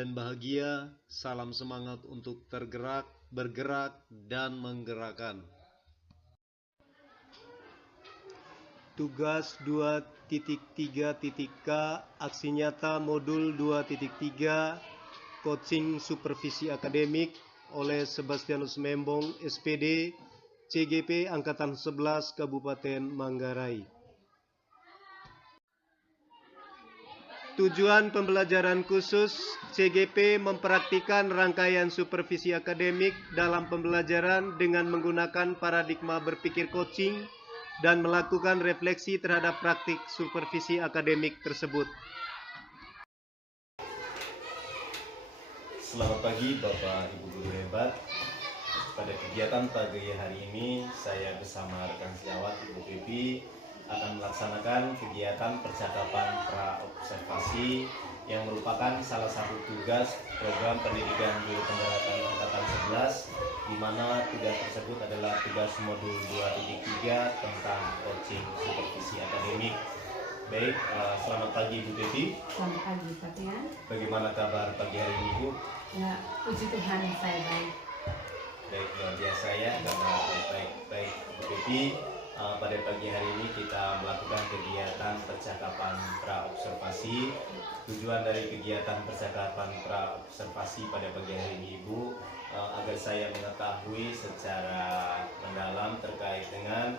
dan bahagia. Salam semangat untuk tergerak, bergerak, dan menggerakkan. Tugas 2.3.K Aksi Nyata Modul 2.3 Coaching Supervisi Akademik oleh Sebastianus Membong, SPD, CGP Angkatan 11 Kabupaten Manggarai. Tujuan pembelajaran khusus CGP mempraktikkan rangkaian supervisi akademik dalam pembelajaran dengan menggunakan paradigma berpikir coaching dan melakukan refleksi terhadap praktik supervisi akademik tersebut. Selamat pagi Bapak Ibu Guru hebat. Pada kegiatan pagi hari ini saya bersama rekan sejawat Ibu Pepi akan melaksanakan kegiatan percakapan pra-observasi yang merupakan salah satu tugas program pendidikan guru penggerakkan angkatan 11, di mana tugas tersebut adalah tugas modul 2.3 tentang coaching supervisi akademik. Baik, selamat pagi Ibu Pepi. Selamat pagi Pak Tian. Bagaimana kabar pagi hari ini Bu? Ya, puji Tuhan saya baik. Baik, luar biasa ya, kabar baik Ibu Pepi. Pada pagi hari ini kita melakukan kegiatan percakapan pra-observasi. Tujuan dari kegiatan percakapan pra-observasi pada pagi hari ini Ibu, agar saya mengetahui secara mendalam terkait dengan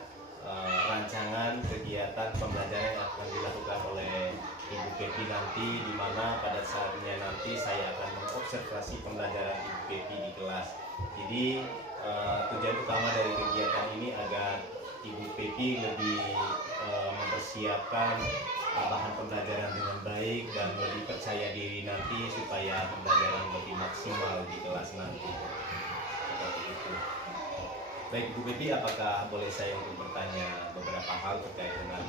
rancangan kegiatan pembelajaran yang akan dilakukan oleh Ibu Pepi nanti, di mana pada saatnya nanti saya akan mengobservasi pembelajaran Ibu Pepi di kelas. Jadi tujuan utama dari kegiatan ini agar Ibu Pepi lebih mempersiapkan bahan pembelajaran dengan baik dan lebih percaya diri nanti supaya pembelajaran lebih maksimal di kelas nanti. Seperti itu. Baik Ibu Pepi, apakah boleh saya untuk bertanya beberapa hal terkait dengan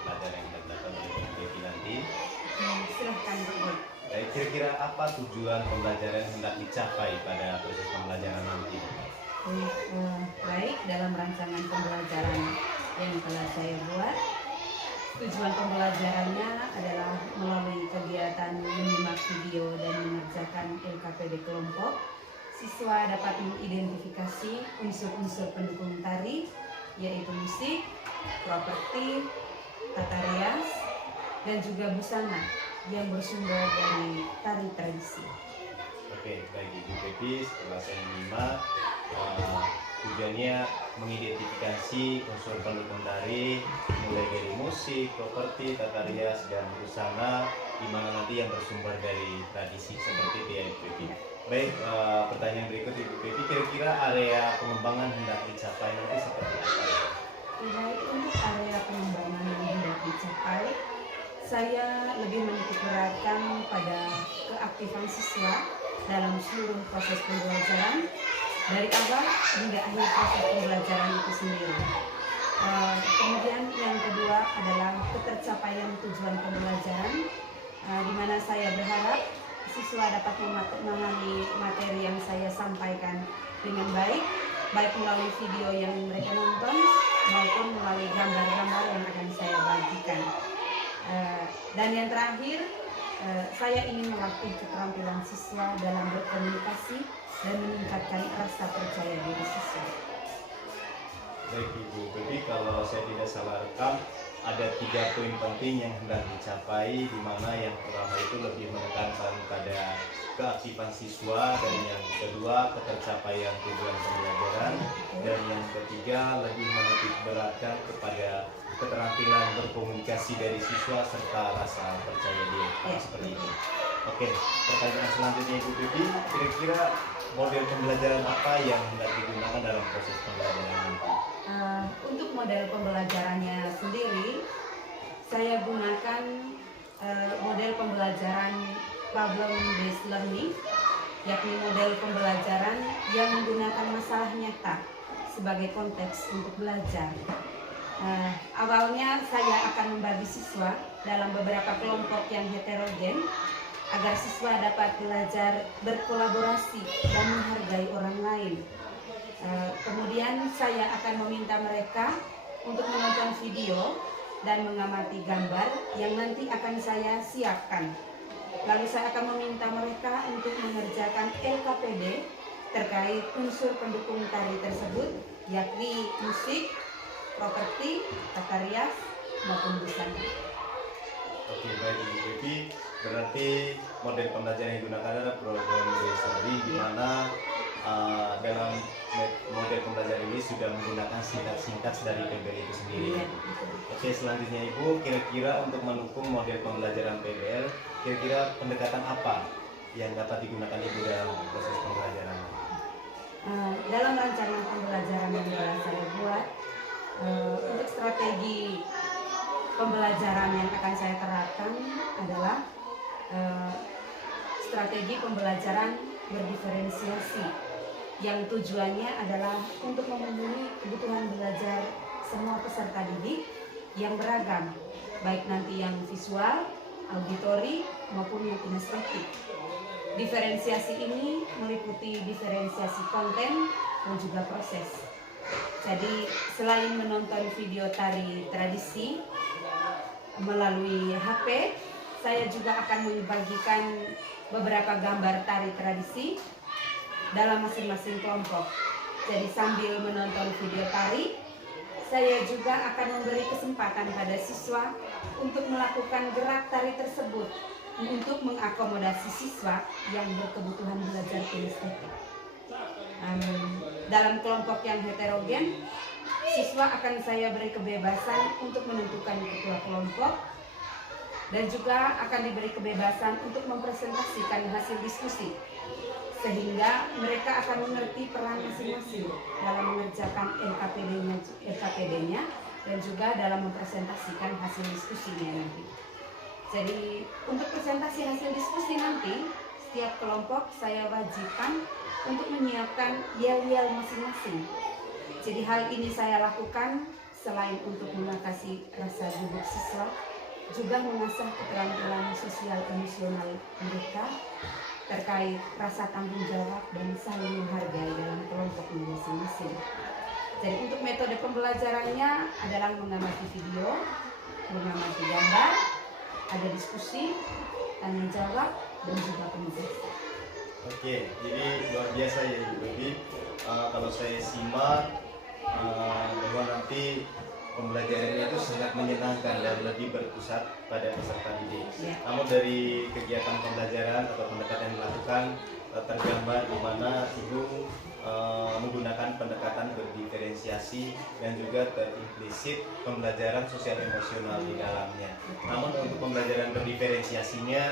pelajaran yang dilakukan oleh Ibu Pepi nanti? Silahkan Bu. Baik, kira-kira apa tujuan pembelajaran yang hendak dicapai pada proses pembelajaran nanti? Baik, dalam rancangan pembelajaran yang telah saya buat, tujuan pembelajarannya adalah melalui kegiatan menyimak video dan mengerjakan LKPD kelompok, siswa dapat mengidentifikasi unsur-unsur pendukung tari, yaitu musik, properti, tata rias, dan juga busana yang bersumber dari tari tradisi. Oke, baik Ibu Pepi, setelah saya menyimak, tujuannya mengidentifikasi unsur pendukung tari, mulai dari musik, properti, tata rias, dan busana, di mana nanti yang bersumber dari tradisi seperti itu ya Ibu Pepi. Baik, pertanyaan berikut Ibu Pepi, kira-kira area pengembangan hendak dicapai nanti seperti apa? Baik, untuk area pengembangan yang hendak dicapai, saya lebih menitik beratkan pada keaktifan siswa dalam seluruh proses pembelajaran, dari awal hingga akhir proses pembelajaran itu sendiri. Kemudian yang kedua adalah ketercapaian tujuan pembelajaran, di mana saya berharap siswa dapat memahami materi yang saya sampaikan dengan baik melalui video yang mereka nonton maupun melalui gambar-gambar yang akan saya bagikan. Dan yang terakhir, saya ingin melatih keterampilan siswa dalam berkomunikasi dan meningkatkan rasa percaya diri siswa. Baik Ibu Pepi, kalau saya tidak salah rekam, ada 3 poin penting yang hendak dicapai, di mana yang pertama itu lebih menekankan pada keaktifan siswa, dan yang kedua ketercapaian tujuan pembelajaran, dan yang ketiga lebih menitik beratkan kepada keterampilan berkomunikasi dari siswa serta rasa percaya diri. Seperti itu. Oke, pertanyaan selanjutnya Ibu Pepi, kira-kira model pembelajaran apa yang hendak digunakan dalam proses pembelajaran nanti? Untuk model pembelajarannya sendiri, saya gunakan model pembelajaran problem based learning, yakni model pembelajaran yang menggunakan masalah nyata sebagai konteks untuk belajar. Awalnya saya akan membagi siswa dalam beberapa kelompok yang heterogen agar siswa dapat belajar berkolaborasi dan menghargai orang lain. Kemudian saya akan meminta mereka untuk menonton video dan mengamati gambar yang nanti akan saya siapkan. Lalu saya akan meminta mereka untuk mengerjakan LKPD terkait unsur pendukung tari tersebut, yakni musik, properti, tata rias, maupun busana. Oke, baik Ibu Pepi. Berarti model pembelajaran yang digunakan adalah program Besari, di mana dalam model pembelajaran ini sudah menggunakan sintaks dari PBL itu sendiri. Iya. Oke, selanjutnya Ibu, kira-kira untuk mendukung model pembelajaran PBL, kira-kira pendekatan apa yang dapat digunakan Ibu dalam proses pembelajaran? Dalam rancangan pembelajaran yang telah saya buat, untuk strategi pembelajaran yang akan saya terapkan adalah strategi pembelajaran berdiferensiasi, yang tujuannya adalah untuk memenuhi kebutuhan belajar semua peserta didik yang beragam, baik nanti yang visual, auditori, maupun yang kinestetik. Diferensiasi ini meliputi diferensiasi konten dan juga proses. Jadi selain menonton video tari tradisi melalui HP, saya juga akan membagikan beberapa gambar tari tradisi dalam masing-masing kelompok. Jadi sambil menonton video tari, saya juga akan memberi kesempatan pada siswa untuk melakukan gerak tari tersebut untuk mengakomodasi siswa yang berkebutuhan belajar kinestetik. Dalam kelompok yang heterogen, siswa akan saya beri kebebasan untuk menentukan ketua kelompok dan juga akan diberi kebebasan untuk mempresentasikan hasil diskusi, sehingga mereka akan mengerti peran masing-masing dalam mengerjakan LKPD-nya dan juga dalam mempresentasikan hasil diskusinya nanti. Jadi untuk presentasi hasil diskusi nanti, setiap kelompok saya wajibkan untuk menyiapkan yel-yel masing-masing. Jadi hal ini saya lakukan selain untuk mengatasi rasa gugup siswa, juga mengasah keterampilan sosial emosional mereka terkait rasa tanggung jawab dan saling menghargai dalam kelompok masing-masing. Jadi untuk metode pembelajarannya adalah mengamati video, mengamati gambar, ada diskusi, tanya jawab, dan juga penugasan. Oke, jadi luar biasa ya Ibu Pepi. Kalau saya simak bahwa nanti pembelajarannya itu sangat menyenangkan dan lebih berpusat pada peserta didik. Ya. Namun dari kegiatan pembelajaran atau pendekatan yang dilakukan tergambar di mana Ibu menggunakan pendekatan berdiferensiasi dan juga terimplisit pembelajaran sosial emosional di dalamnya. Namun untuk pembelajaran berdiferensiasinya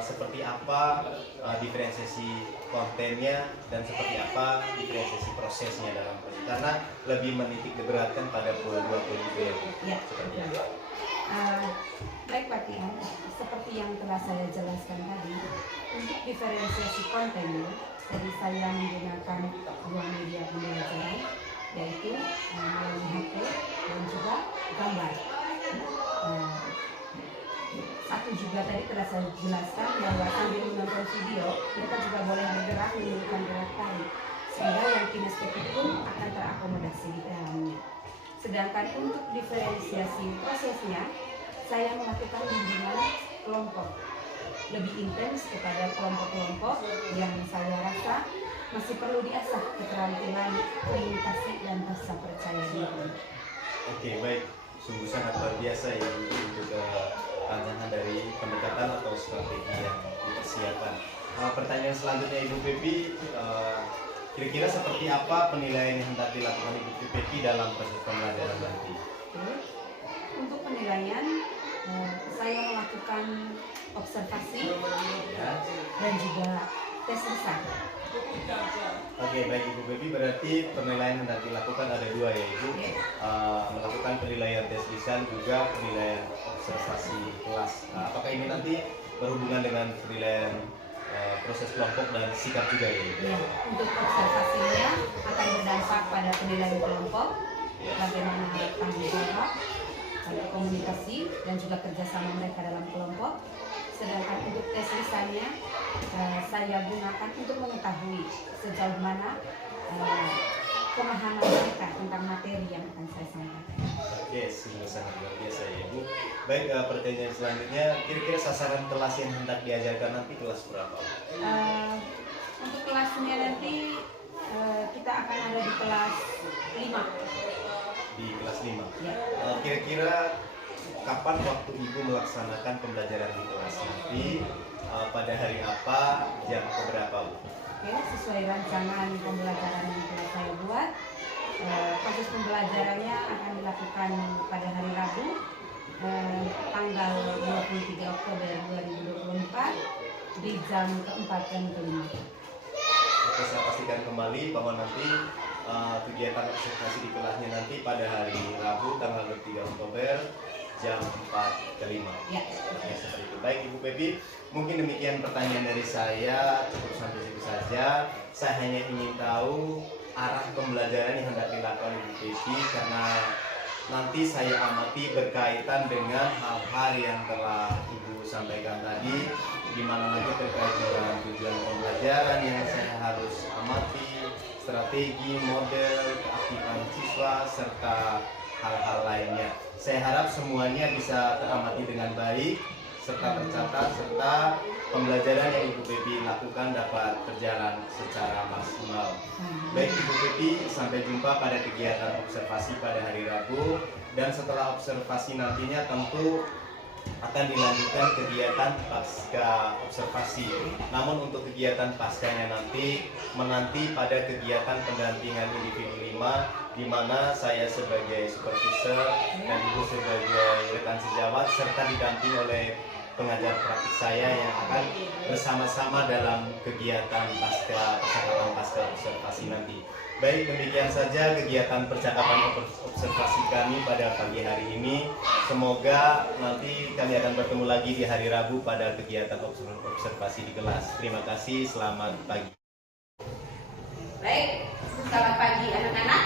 seperti apa diferensiasi kontennya dan seperti apa diferensiasi prosesnya dalam proses, karena lebih menitik beratkan pada dua poin itu ya. Ya, Seperti betul. itu. Baik Pak Tian, seperti yang telah saya jelaskan tadi, untuk diferensiasi konten, jadi saya menggunakan dua media pembelajaran, yaitu melalui HP dan juga gambar. Satu juga tadi telah saya jelaskan bahwa sambil menonton video, mereka juga boleh bergerak menirukan gerak tari, sehingga yang kinestetik pun akan terakomodasi di dalamnya. Sedangkan untuk diferensiasi prosesnya, saya melakukan bimbingan kelompok lebih intens kepada kelompok-kelompok yang saya rasa masih perlu diasah keterampilan komunikasi dan rasa percaya diri. Oke, baik. Sungguh sangat luar biasa ya untuk rancangan dari pendekatan atau strategi yang dipersiapkan. Pertanyaan selanjutnya Ibu Pepi, kira-kira seperti apa penilaian yang hendak dilakukan Ibu Pepi dalam proses pembelajaran nanti? Untuk penilaian, saya melakukan observasi dan juga tes lisan. Oke, baik Ibu Pepi, berarti penilaian yang hendak dilakukan ada dua ya Ibu, melakukan penilaian tes lisan juga penilaian observasi kelas. Apakah ini nanti berhubungan dengan penilaian proses kelompok dan sikap juga ya Ibu? Ya, untuk observasinya akan berdampak pada penilaian kelompok, bagaimana tanggung jawab, komunikasi dan juga kerjasama mereka dalam kelompok. Sedangkan untuk tes lisannya saya gunakan untuk mengetahui sejauh mana pemahaman mereka tentang materi yang akan saya sampaikan. Oke, sungguh sangat luar biasa ya Ibu. Baik, pertanyaan selanjutnya, kira-kira sasaran kelas yang hendak diajarkan nanti kelas berapa? Untuk kelasnya nanti kita akan ada di kelas 5. Di kelas 5. Ya. Kira-kira kapan waktu Ibu melaksanakan pembelajaran di kelas nanti? Pada hari apa, jam berapa Bu? Oke, sesuai rancangan pembelajaran yang telah saya buat, proses pembelajarannya akan dilakukan pada hari Rabu, tanggal 23 Oktober 2024 di jam keempat dan kelima. Oke, saya pastikan kembali bahwa nanti kegiatan observasi di kelasnya nanti pada hari Rabu tanggal 23 Oktober jam 4 ke 5. Ya. Ya, seperti itu. Baik Ibu Pepi, mungkin demikian pertanyaan dari saya, cukup sampai situ saja. Saya hanya ingin tahu arah pembelajaran yang hendak dilakukan Ibu Pepi karena nanti saya amati berkaitan dengan hal-hal yang telah Ibu sampaikan tadi, di mana nanti terkait dengan tujuan pembelajaran yang saya harus amati, strategi, model, keaktifan siswa, serta hal-hal lainnya. Saya harap semuanya bisa teramati dengan baik, serta tercatat, serta pembelajaran yang Ibu Pepi lakukan dapat berjalan secara maksimal. Baik Ibu Pepi, sampai jumpa pada kegiatan observasi pada hari Rabu, dan setelah observasi nantinya tentu akan dilanjutkan kegiatan pasca observasi. Namun untuk kegiatan paskanya nanti menanti pada kegiatan pendampingan individu 5, di mana saya sebagai supervisor dan Ibu sebagai rekan sejawat serta didampingi oleh pengajar praktik saya yang akan bersama-sama dalam kegiatan percakapan pasca observasi nanti. Baik, demikian saja kegiatan percakapan observasi kami pada pagi hari ini. Semoga nanti kami akan bertemu lagi di hari Rabu pada kegiatan observasi di kelas. Terima kasih, selamat pagi. Baik, selamat pagi anak-anak.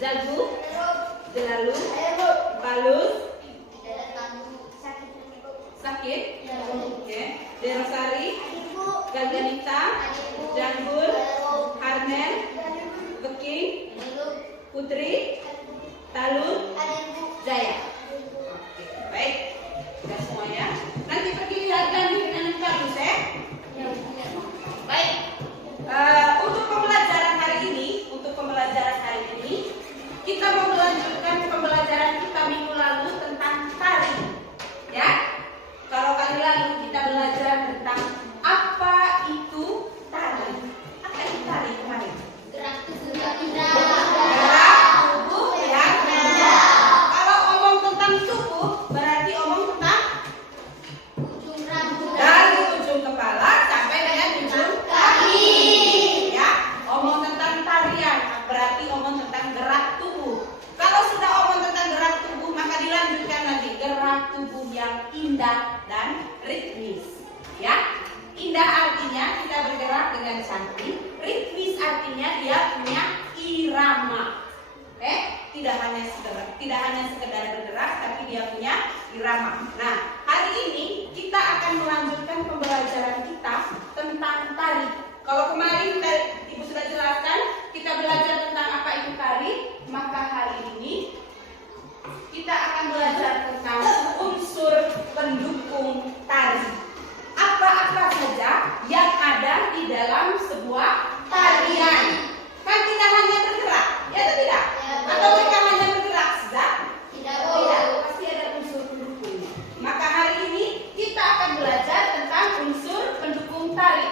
Jagu, Jelalu, Balus, sakit? Oke. Derosari, Galganita, Janggur, Harmen, Beking, Putri, Talun, Jaya. Oke, baik. Sudah semuanya. Nanti pergi lihat dan dengan bagus ya. Baik. Untuk pembelajaran hari ini, kita mau melanjutkan pembelajaran kita minggu lalu tentang tari. Ya. Kalau kali lalu kita belajar tentang apa itu tari. Apa itu tari kemarin? Gerak tubuh yang indah. Kalau omong tentang tubuh, berarti omong tentang ujung rambut dari ujung kepala sampai dengan ujung kaki. Ya, omong tentang tarian, berarti omong tentang gerak tubuh. Kalau sudah omong tentang gerak tubuh, maka dilanjutkan lagi gerak tubuh yang indah dan ritmis. Ya, indah artinya kita bergerak dengan cantik. Ritmis artinya dia punya irama. Tidak hanya sekedar bergerak, tapi dia punya irama. Nah, hari ini kita akan melanjutkan pembelajaran kita tentang tari. Kalau kemarin Ibu sudah jelaskan, kita belajar tentang apa itu tari, maka hari ini kita akan belajar tentang unsur pendukung tari. Apa-apa saja yang ada di dalam sebuah tarian. Kan tidak hanya bergerak, ya atau tidak? Atau mereka hanya bergerak saja? Tidak, pasti ada unsur pendukung. Maka hari ini kita akan belajar tentang unsur pendukung tari.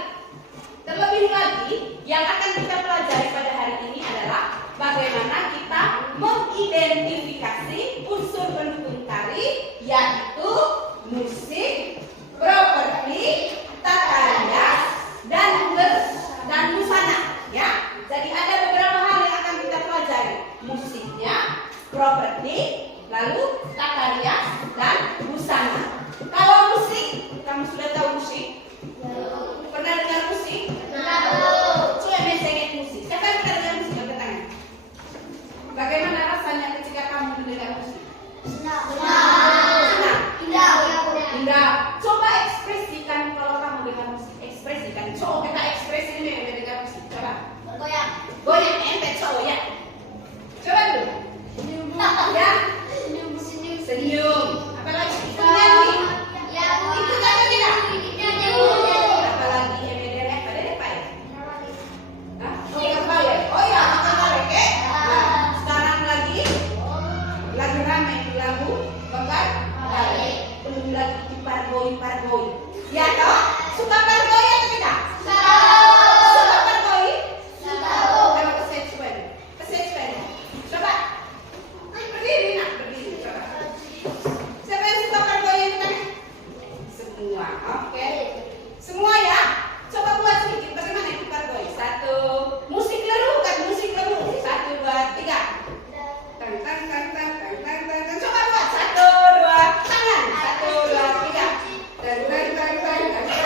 Terlebih lagi, yang akan kita pelajari pada hari ini adalah bagaimana kita mengidentifikasi unsur pendukung tari, yaitu musik, properti, tata rias, dan busana. Ya, jadi ada beberapa hal yang akan kita pelajari: musiknya, properti, lalu tata rias dan busana. Kalau musik, kamu sudah tahu musik? Pernah dengar musik? Coba mesengin musik. Siapa yang pernah dengar musik? Angkat tangan. Bagaimana rasanya ketika kamu mendengar musik? Senang. Indah. Coba ekspresikan kalau kamu dengar musik. Ekspresikan. Coba kita ekspresi ini yang mendengar musik. Coba. Goyang ente cowok ya. Coba dulu. Ya. Senyum. Apalagi itu nyanyi. Itu nyanyi tidak? Apalagi MDR pada depan ya? Oh iya, makan bareke. Nah, sekarang lagi ramai di lagu bakar barek. Belum lagi pargoi. Ya toh? Suka pargoi atau tidak? Suka pargoi? Kalau keset. Coba. Berdiri. Coba. Siapa yang suka pargoi yang tadi? Semua. Oke. Semua ya. Coba buat sedikit bagaimana itu pargoi. 1. Musik leru. 1, 2, 3. Tang. Coba buat 1, 2, tangan. 1, 2, 3. Tang.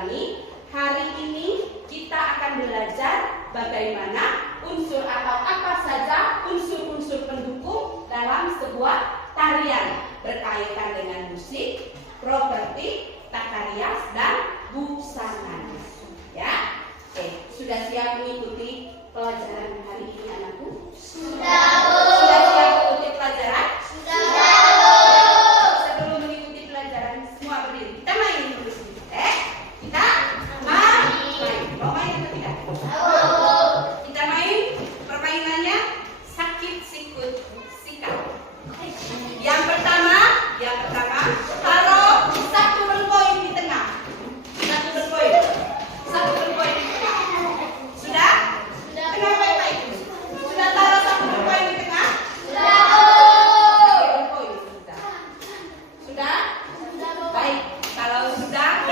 ulangi. Hari ini kita akan belajar bagaimana unsur atau apa saja unsur-unsur pendukung dalam sebuah tarian berkaitan dengan musik, properti, tata rias, dan busana. Ya, oke, sudah siap mengikuti pelajaran hari ini anakku? Sudah, Bu. Sudah siap mengikuti pelajaran? Sudah, Bu. Sebelum mengikuti pelajaran semua berdiri. Kita main dulu sedikit. Kita main. Mau main atau tidak? Kita main permainannya sakit sikut sikat. Yang pertama, taruh satu berpoin di tengah. Satu berpoin di tengah. Sudah? Tengah baik-baik. Sudah taruh satu berpoin di tengah? Sudah. Berpoin sudah. Baik. Kalau sudah,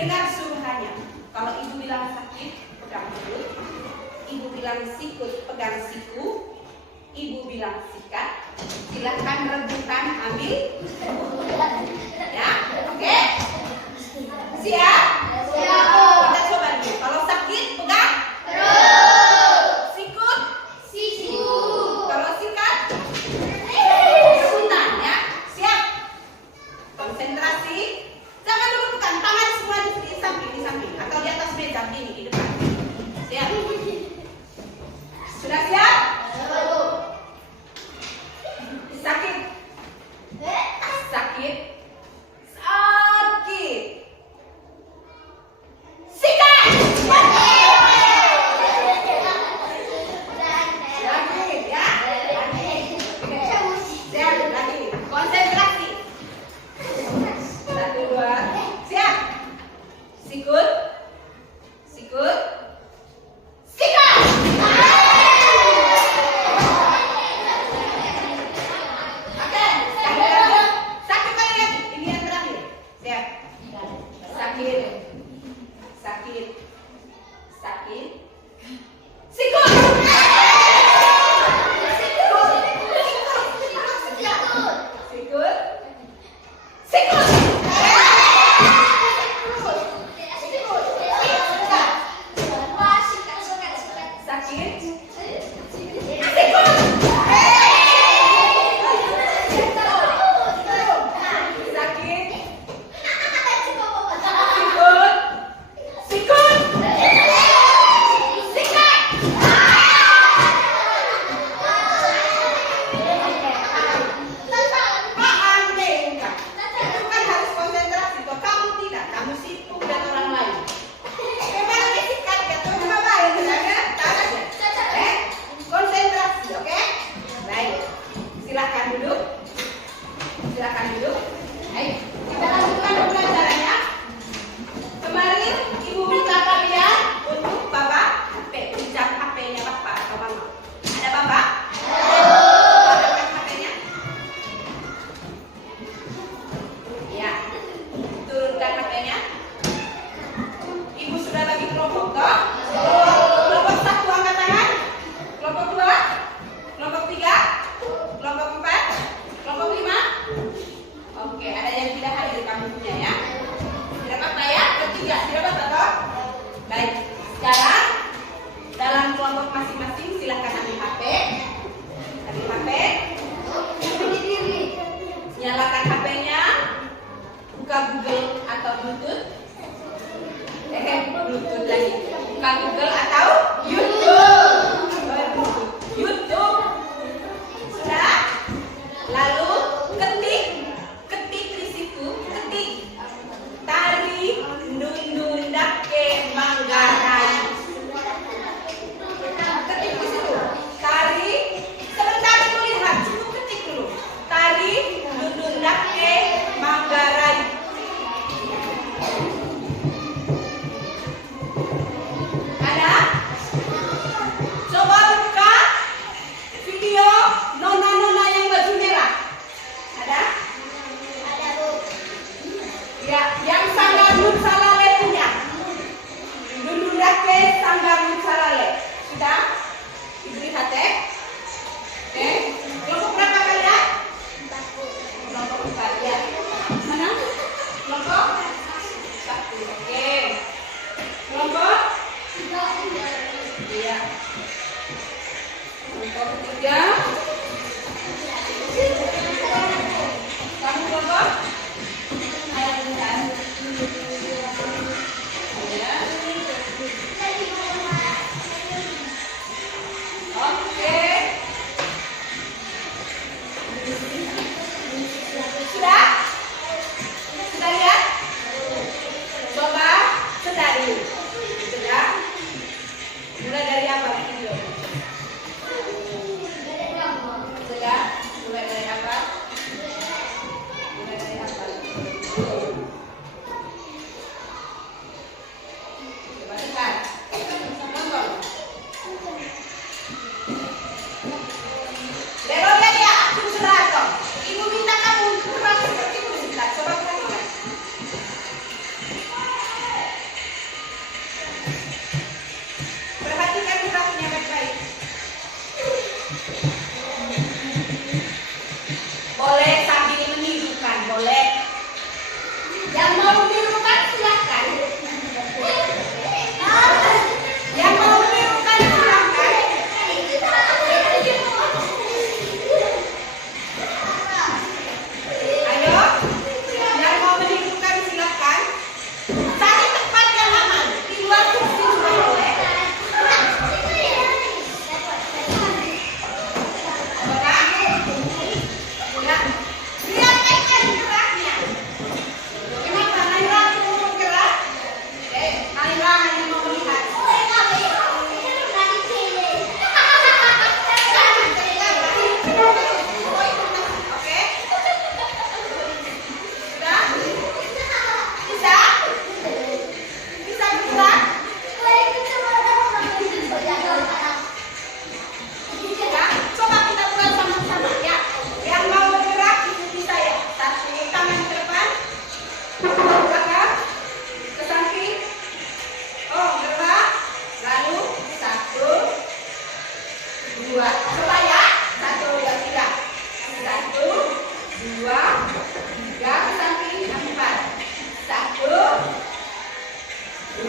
dengar suruhannya. Kalau ibu bilang sakit, pegang mulut. Ibu bilang sikut, pegang siku. Ibu bilang sikat. Silahkan rebutan ambil. Ya, oke? Siap? Siap. Kita coba dulu. Kalau sakit, pegang. Sikut. Siku. Kalau sikat, rebutan. Ya, siap. Konsentrasi. Jangan dulu pegang tangan semua di samping atau di atas meja ini di depan. Siap? Sudah siap? Sakit. Sakit. Sikat. Lagi ya. Siap lagi. Konsentrasi. 1, 2. Siap. Sikut. Sikat. Oke, sakit lagi. Ini yang terakhir. Siap. Sakit. Sikut.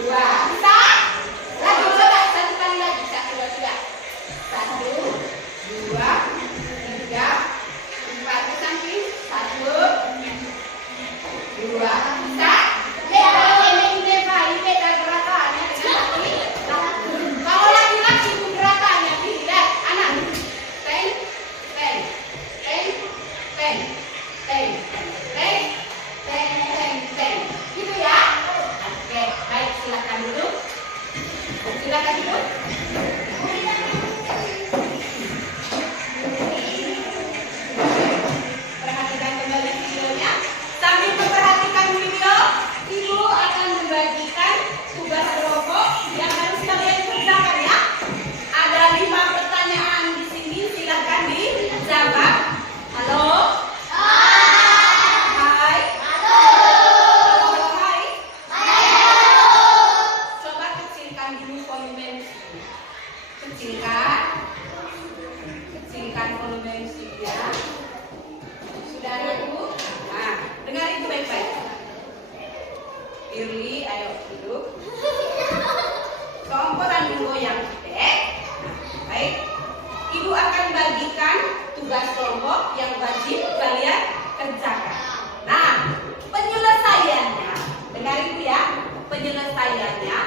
2. Bisa? Lagi coba satu kali lagi. 1, 2, 3. 1, 2, 3, 4 ke samping. 1, 2. Bisa? Beda gerakannya dengan laki. Kalau laki-laki itu gerakannya lihat anak. Teng, teng, teng, teng, teng, teng, teng, teng, teng. Gitu ya? Oke, baik, silakan duduk. Silakan duduk. Perhatikan kembali videonya. Sambil memperhatikan video, Ibu akan membagikan tugas kelompok yang harus kalian kerjakan ya. Ada 5 pertanyaan di sini, silahkan dijawab. Halo? Hai. Halo. Hai. Coba kecilkan dulu volume musik. Kecilkan. Kecilkan volume musiknya. Sudah ada Ibu? Nah, dengar itu baik-baik. Firly, ayo duduk. Kelompok dan goyang dek. Baik. Ibu akan bagikan tugas kelompok yang wajib kalian kerjakan. Nah, penyelesaiannya, dengar Ibu ya. Penyelesaiannya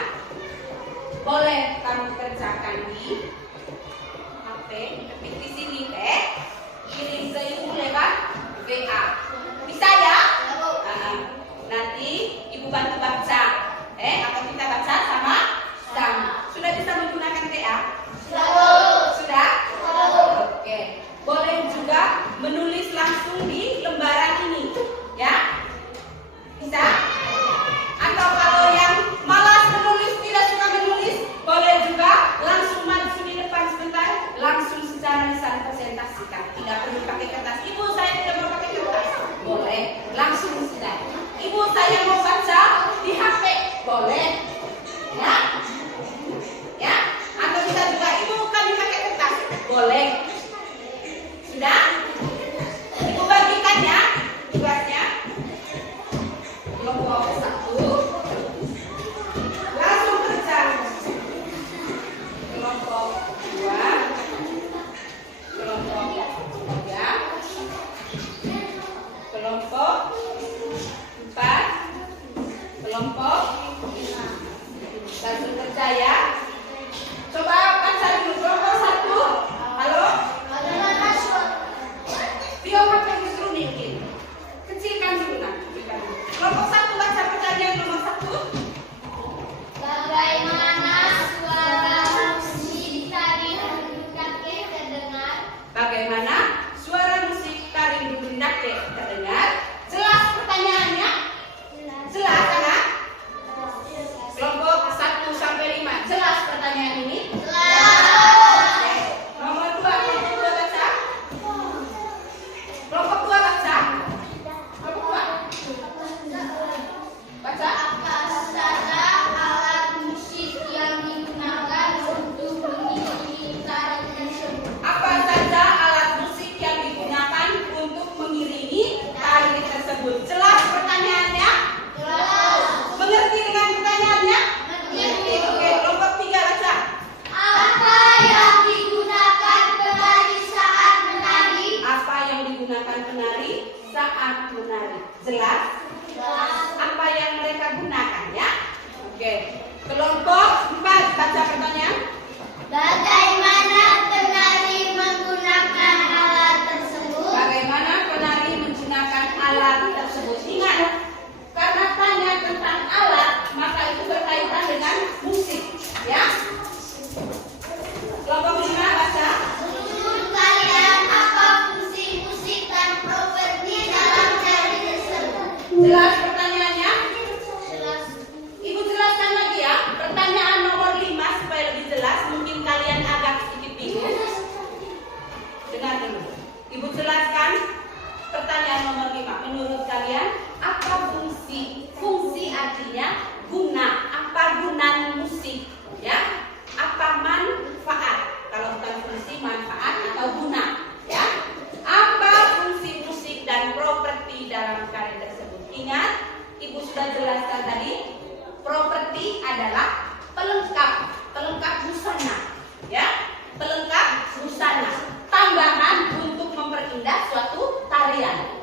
boleh kamu kerjakan di HP, ketik di sini dek. Kirim ke Ibu lewat WA. Bisa ya? Nanti Ibu bantu baca. Apa kita baca sama-sama. Sudah bisa menggunakan WA? Sudah? Oke. Boleh juga menulis langsung di lembaran ini, ya? Bisa? Atau kalau yang malas menulis, tidak suka menulis, boleh juga langsung maju di depan sebentar, langsung secara lisan presentasikan. Tidak perlu pakai kertas. Ibu, saya tidak mau pakai kertas. Boleh, langsung sudah. Ibu, saya mau baca di HP. Boleh. Ya? Ya? Atau bisa juga, Ibu, kami pakai kertas. Boleh. Sudah? Ibu bagikan ya tugasnya. Kelompok 1. Langsung kerja. Kelompok 2. Kelompok 3. Kelompok 4. Kelompok 5. Langsung kerja ya. Coba baca dulu kelompok 1. Halo? Video HP justru mungkin. Kecilkan dulu nanti. Kelompok 1 baca pertanyaan nomor 1. Bagaimana suara musik tari dundake terdengar? Bagaimana suara musik tari dundake terdengar? Jelas pertanyaannya? Jelas anak? Kelompok 1 sampai 5. Jelas pertanyaan ini? Oke. Nomor 2, kelompok 2 baca. Kelompok 2 baca. Kelompok 2. Baca. Apa saja alat musik yang digunakan untuk mengiringi tari tersebut? Apa saja alat musik yang digunakan untuk mengiringi tari tersebut? Jelas pertanyaannya? Jelas. Mengerti dengan pertanyaannya? Mengerti. Oke, kelompok 3 baca. Apa yang digunakan penari saat menari? Apa yang digunakan penari saat menari? Jelas? Jelas. Apa yang mereka gunakan ya? Oke. Kelompok 4 baca pertanyaan. Bagaimana penari menggunakan alat tersebut? Bagaimana penari menggunakan alat tersebut? Ingat, karena tanya tentang alat, maka itu berkaitan dengan musik, ya. Kelompok 5 baca. Menurut kalian apa fungsi musik dan properti dalam tari tersebut? Jelas pertanyaannya? Jelas. Ibu jelaskan lagi ya. Pertanyaan adalah pelengkap busana, ya, pelengkap busana, tambahan untuk memperindah suatu tarian.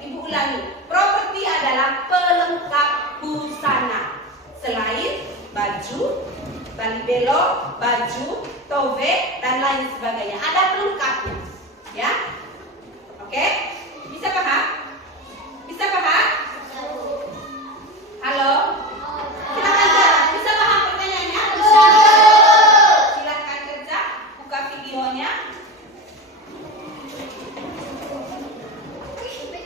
Ibu ulangi, properti adalah pelengkap busana. Selain baju, balibelo, baju, toge, dan lain sebagainya, ada pelengkapnya, ya. Oke, bisa paham? Bisa paham? Halo? Silakan jawab. Bisa paham pertanyaannya? Silakan kerja, buka videonya.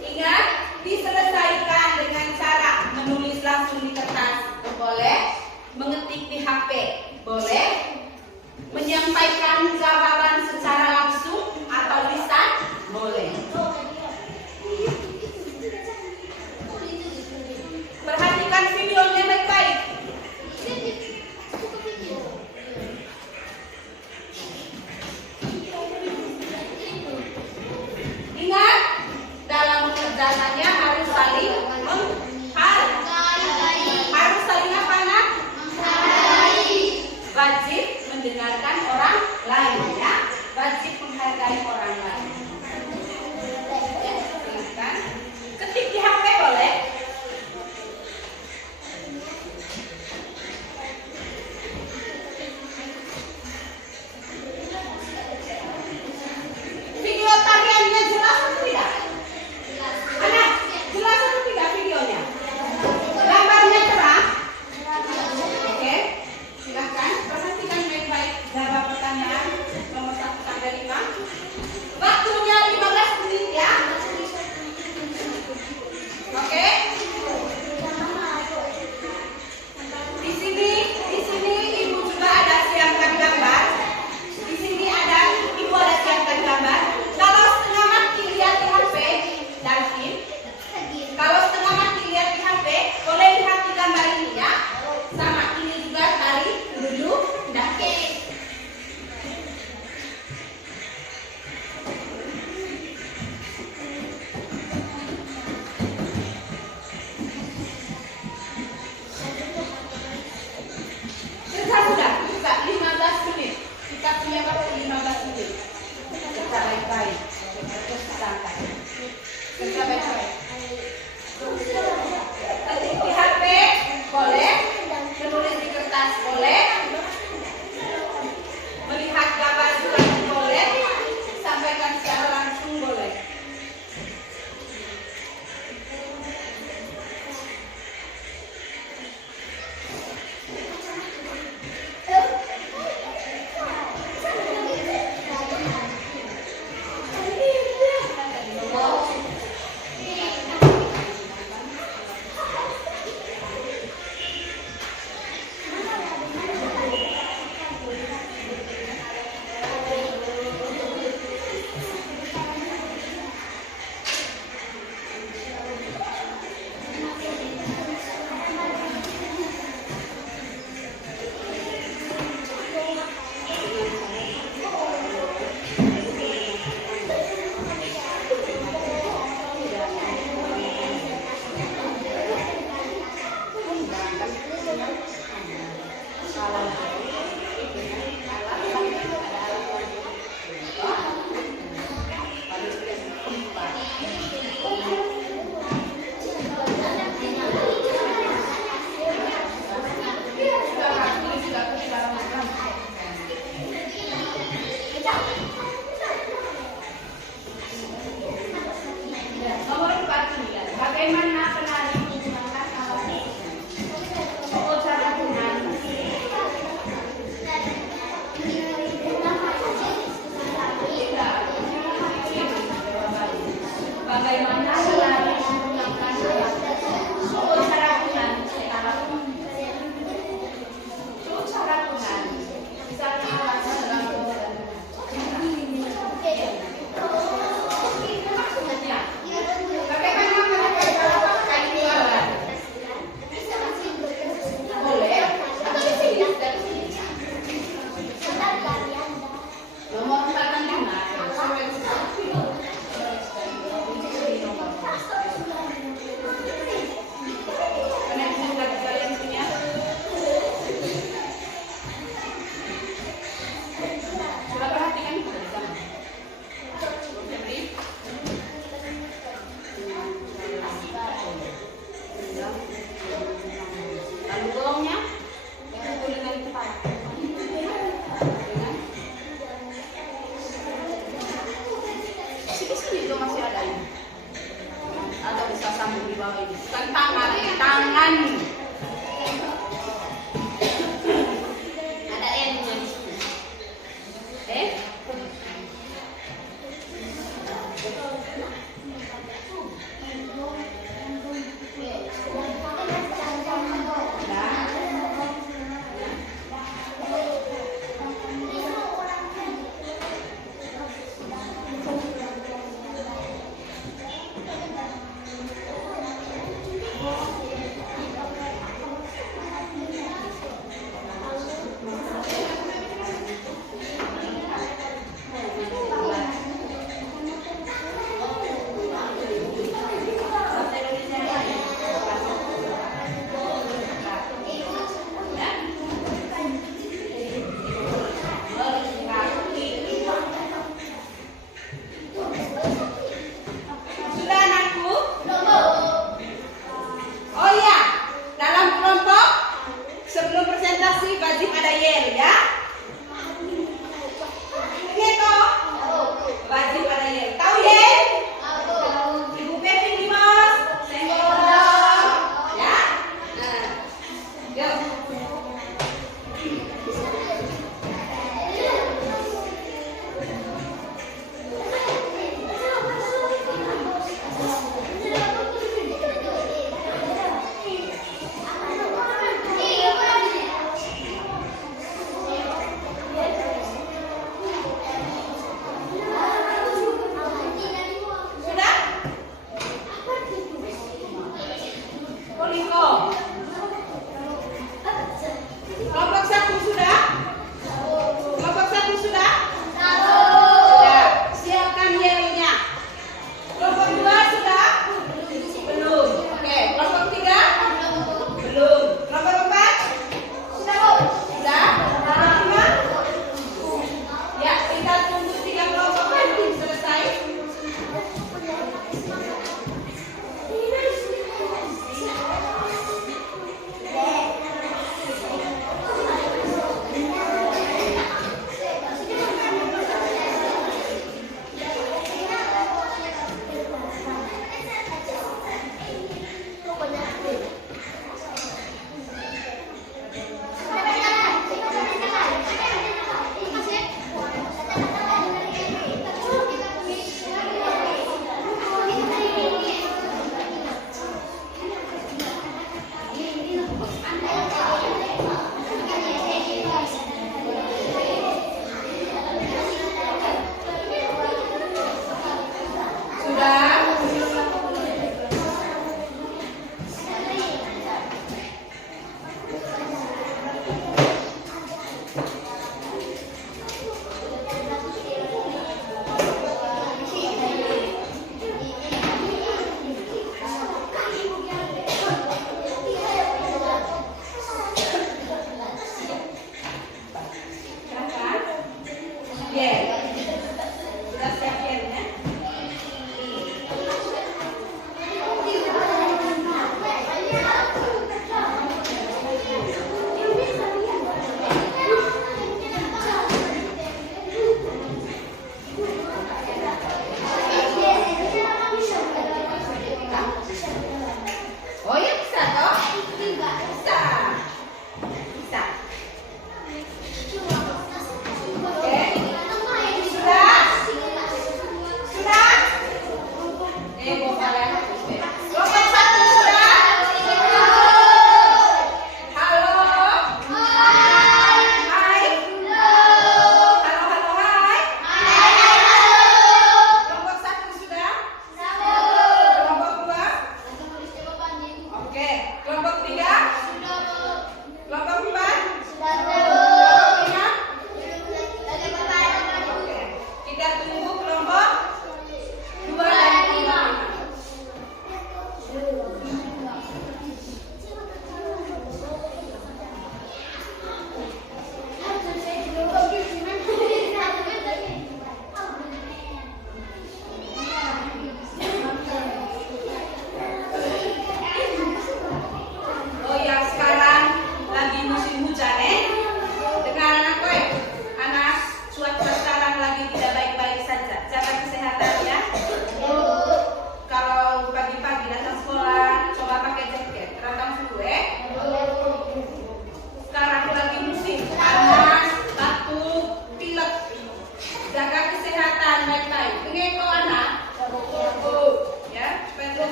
Ingat, diselesaikan dengan cara menulis langsung di kertas, boleh, mengetik di HP, boleh, menyampaikan jawaban secara langsung atau lisan, boleh. Perhatikan videonya baik-baik. Ingat, dalam mengerjakannya harus saling harus saling apa, Nak? Wajib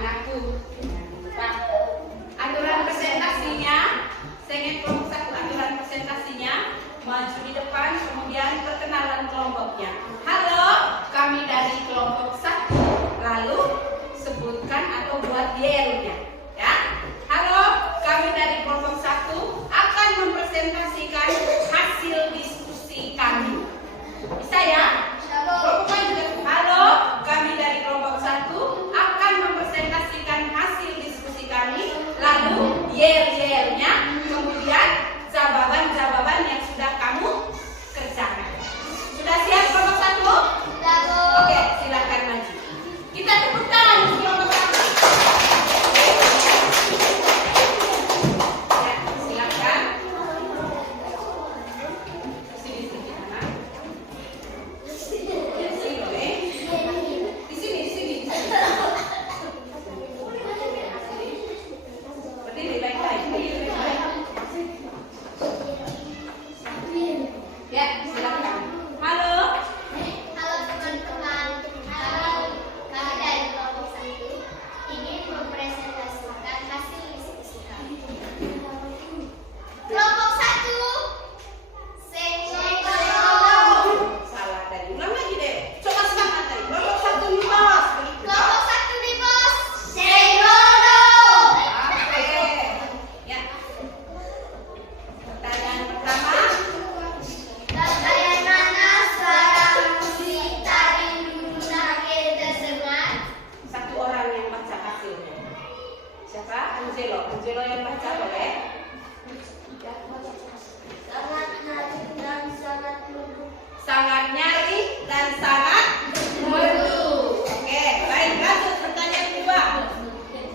anakku. Pak, aturan presentasinya, saya ingin kelompok 1 aturan presentasinya, maju di depan, kemudian perkenalan kelompoknya. Halo, kami dari kelompok 1. Lalu sebutkan atau buat yel-nya, ya. Halo, kami dari kelompok 1 akan mempresentasikan hasil diskusi kami. Bisa ya? Kelompoknya juga. Halo, kami dari kelompok 1 akan mempresentasikan hasil diskusi kami. Lalu yel-yelnya, kemudian jawaban-jawaban yang sudah kamu kerjakan. Sudah siap kelompok 1? Oke, silakan maju. Kita tepuk tangan untuk kelompok 1. Ya, silakan. Sini sedikit, Anak. Sini, boleh. Di sini. Berdiri baik-baik. Ya, silakan. Halo. Halo teman-teman, kami dari kelompok 1 ingin mempresentasikan hasil diskusi kami. Kelompok 1, Salah tadi. Ulang lagi deh. Coba semangat tadi. Kelompok 1 nih, Bos. Begitu. kelompok 1 nih bos, Sengono. Oke. Ya. Pertanyaan pertama. Bagaimana suara musik tari Dunake terdengar? Satu orang yang baca hasilnya. Siapa? Angelo. Angelo yang baca boleh. Sangat nyaring dan sangat merdu. Sangat nyari dan sangat merdu. Oke, baik. Lanjut pertanyaan kedua.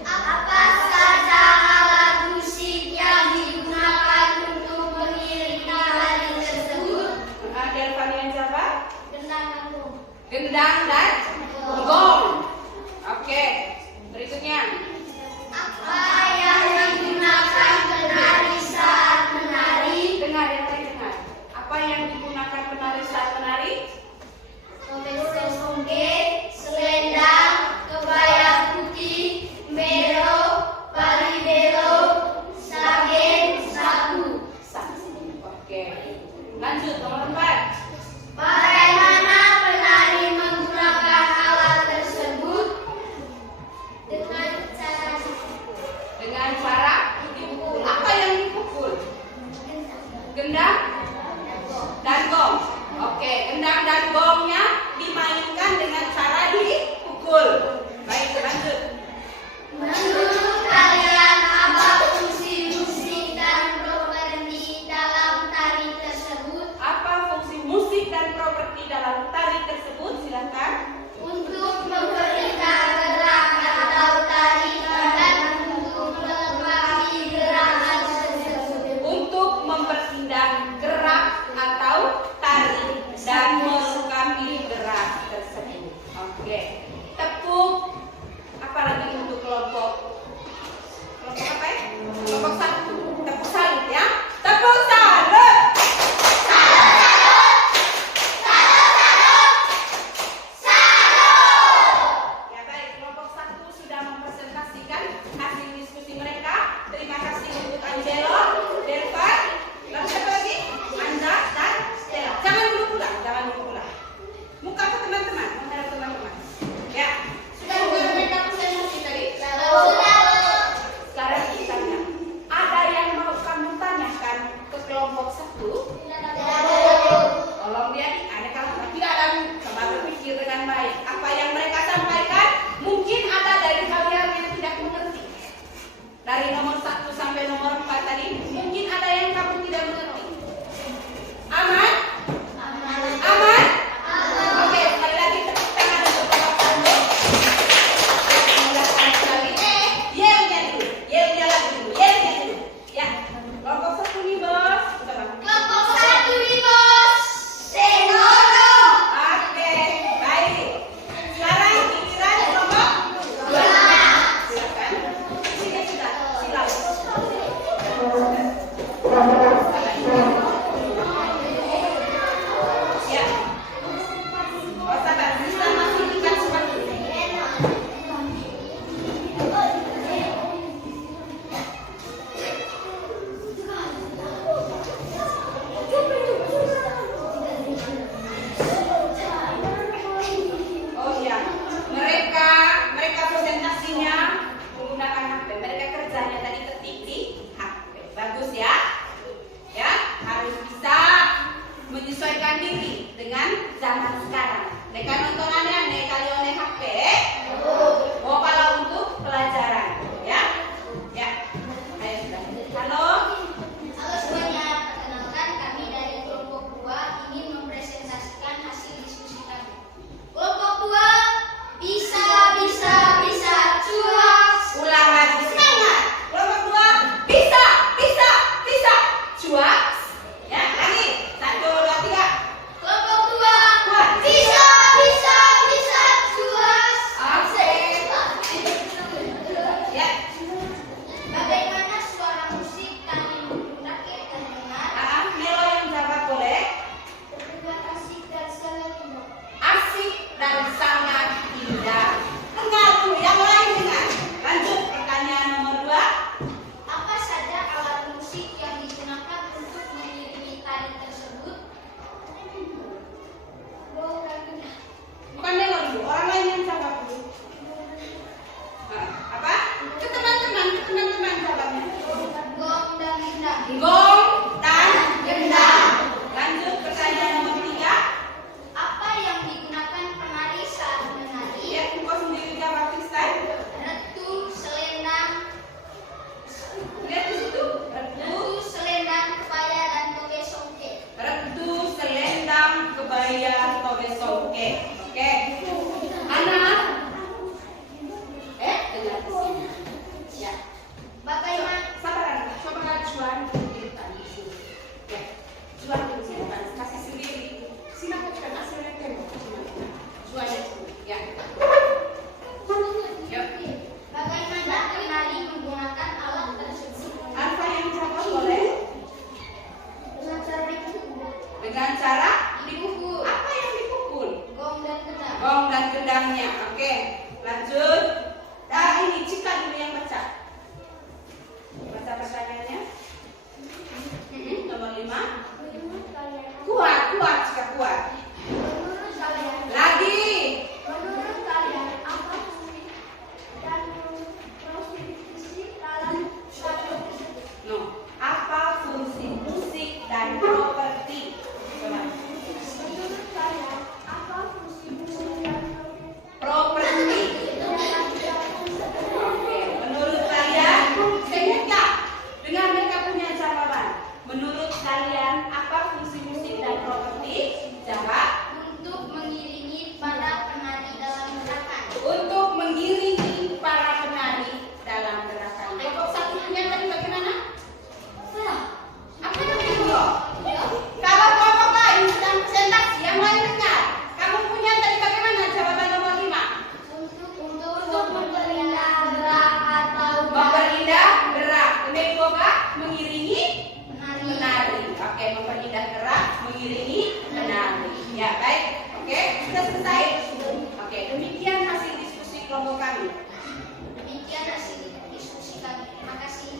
Apa saja alat musik yang digunakan untuk mengiringi tari tersebut? Delvan yang siapa? Gendang anggung. Gendang dan gong. Oke. Berikutnya. Apa yang digunakan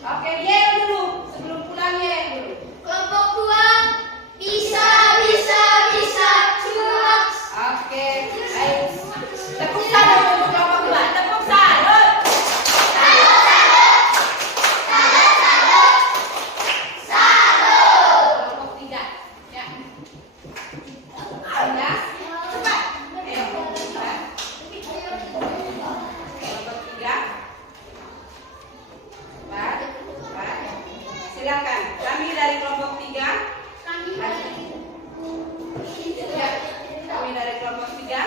Oke, yel dulu. Sebelum pulang yel dulu. Kelompok 2, bisa, bisa, bisa, cuak. Oke, ayo. Tepuk tangan untuk kelompok 2. Tepuk tangan. Kelompok 3. Ya. Ya. Cepat. Ayo. Cepat. Kelompok 3. Cepat. Cepat. Silakan. Kami dari kelompok 3. Kami dari Ya. Kami dari kelompok 3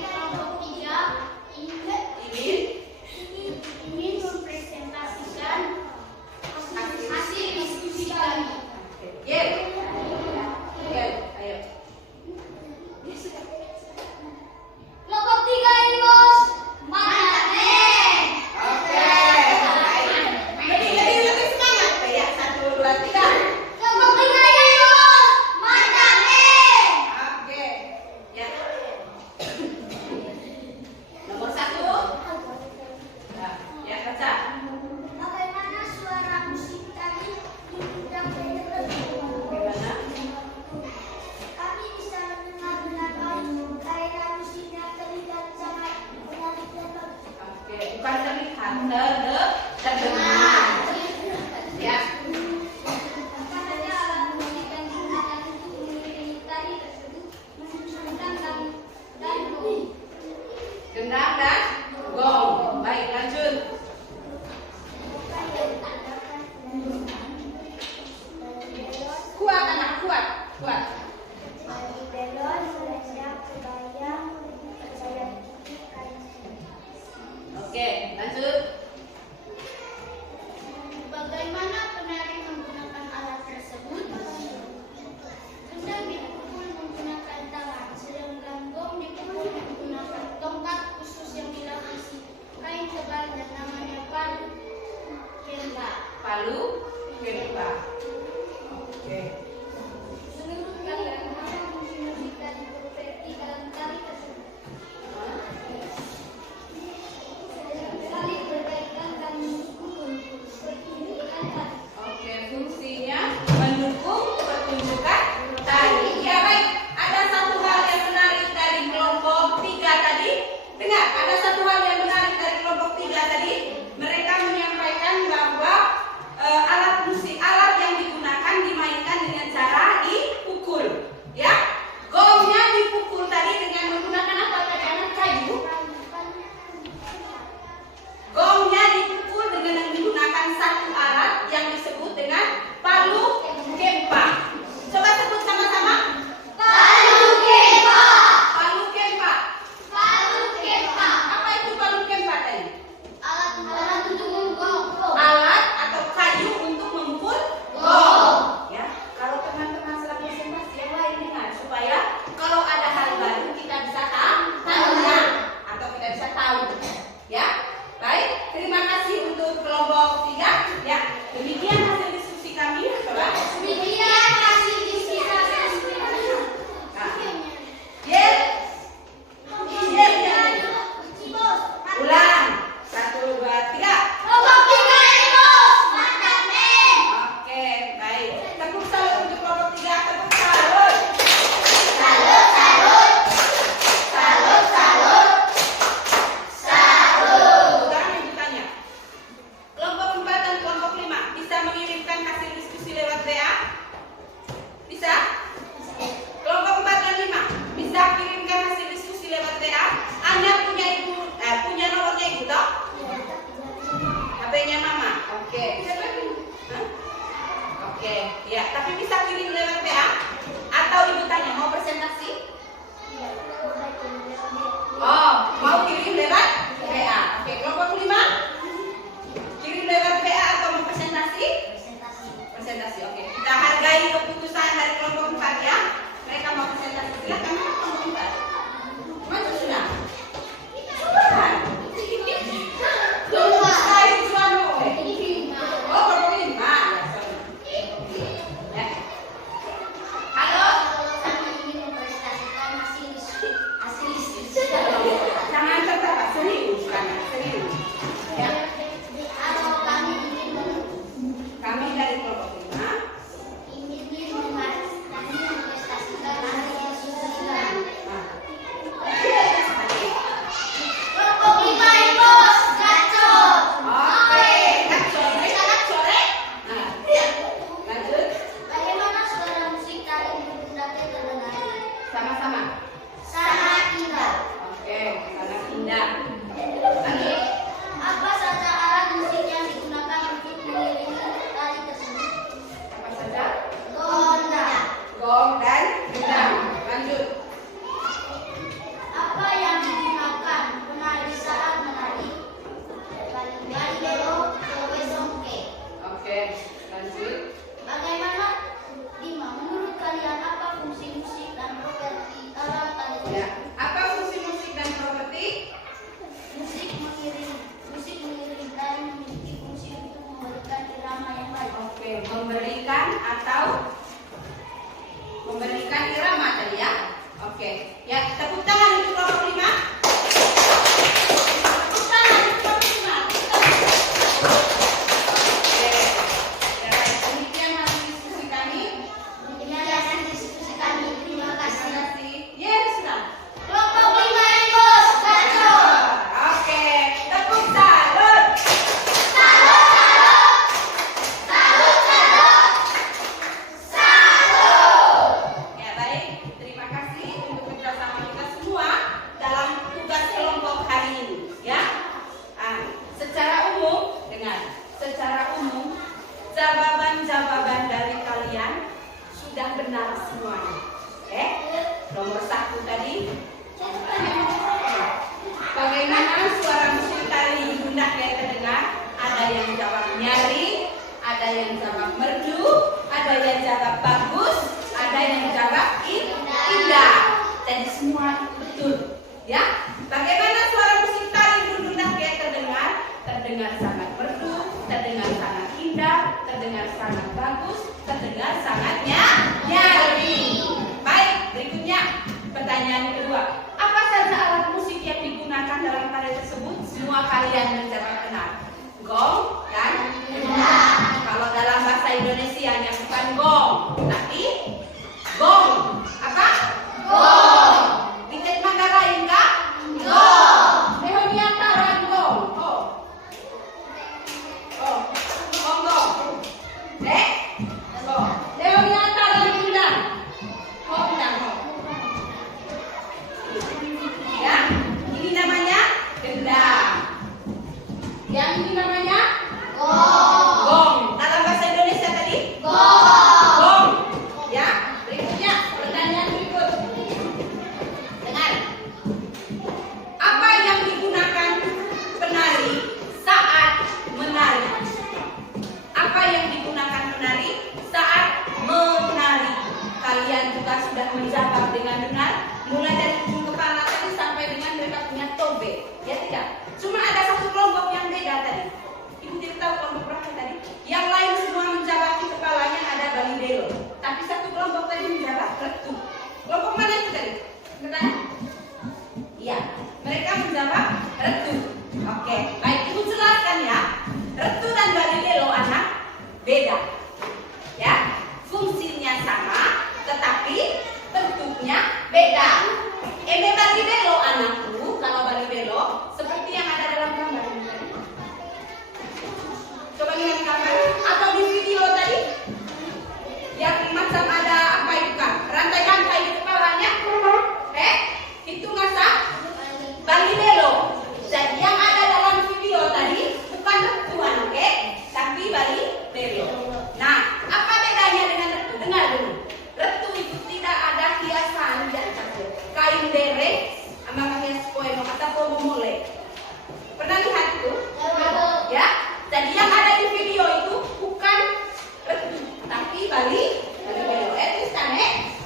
kelompok 3 ingin ingin mempresentasikan hasil diskusi kami. Yel. Yel, ayo. Kelompok 3 ini bos, mantap nih. Oke. Lebih semangat. Ya, 1, 2, 3. Kelompok 3 ini bos, mantap nih. Oke. Ya. Nomor 1. Ya, baca. Bagaimana suara musik tadi diundang Bagaimana? kami bisa mendengar dengan baik karena musiknya terlihat sangat menarik dan bagus. Oke, bukan terlihat, terdengar. Ya. Katanya alat musik yang digunakan untuk mengiringi tari tersebut menggunakan dan gong. Gendang dan gong. Baik, lanjut. Kuat anak, kuat. Kuat. Dari belon, selendang, kebayang, percaya diri, kain. Oke, lanjut. Bagaimana penari menggunakan alat tersebut? Gendang dipukul menggunakan tangan, sedangkan gong dipukul menggunakan tongkat khusus yang dilapisi kain tebal dan namanya palu kemba. Palu, kemba. Oke. Menurut kalian, apa fungsi musik dan properti dalam tari tersebut? Saling berkaitan dan mendukung pertunjukan tari. Oke, fungsinya mendukung pertunjukan tari. Ya baik, ada satu hal yang menarik dari kelompok 3 tadi. Dengar, ada satu hal yang menarik dari kelompok 3 tadi. Mereka menyampaikan bahwa alat musik, alat yang dengar. Secara umum, jawaban-jawaban dari kalian sudah benar semuanya. Nomor 1 tadi. Bagaimana suara musik tari Ibunda yang terdengar? Ada yang jawab nyari, ada yang jawab merdu, ada yang jawab bagus, ada yang jawab indah. Jadi semua betul, ya. Bagaimana suara musik tari Ibunda yang terdengar? Terdengar sangat merdu, terdengar sangat indah, terdengar sangat bagus, terdengar sangat nyari. Baik, berikutnya pertanyaan kedua. Apa saja alat musik yang digunakan dalam tari tersebut? Semua kalian menjawab benar. Gong dan gendang. Kalau dalam bahasa Indonesia nya bukan gong, tapi gong. Apa? Gong. Di mana lain kah? Gong. Lehonia taran gong. Oh. Gong. Oh. Lehonia taran gendang. Oh, gendang. Ya, ini namanya gendang. Yang ini namanya gong. Dalam bahasa Indonesia tadi gong. Ya, berikutnya pertanyaan berikut. Dengar. Apa yang digunakan penari saat menari? Apa yang digunakan penari saat menari? Kalian juga sudah menjawab dengan benar, mulai dari ujung kepala tadi sampai dengan mereka punya tobe. Ya tidak? Cuma ada satu kelompok yang beda tadi. Ibu tidak tahu kelompok berapa tadi. Yang lain semua menjawab di kepalanya ada balidelo. Tapi satu kelompok tadi menjawab retu. Kelompok mana itu tadi? Bertanya? Iya, mereka menjawab retu. Oke, baik, ibu jelaskan ya. Retu dan balidelo anak beda. Ya, fungsinya sama, tetapi bentuknya beda. Balidelo anakku, kalau balidelo seperti yang ada dalam gambar ini tadi. Coba lihat gambar atau di video tadi. Yang macam ada apa itu kan? Rantai-rantai di kepalanya. Itu masa balidelo. Jadi yang ada dalam video tadi bukan retuan, oke? Tapi balidelo. Nah, apa bedanya dengan retu? Dengar dulu. Retu itu tidak ada hiasan di atasnya. Kain derek sama hias poemo atau pomo mulai. Pernah lihat itu? Ya. Jadi yang ada di video itu bukan retu, tapi balidelo. Itu kan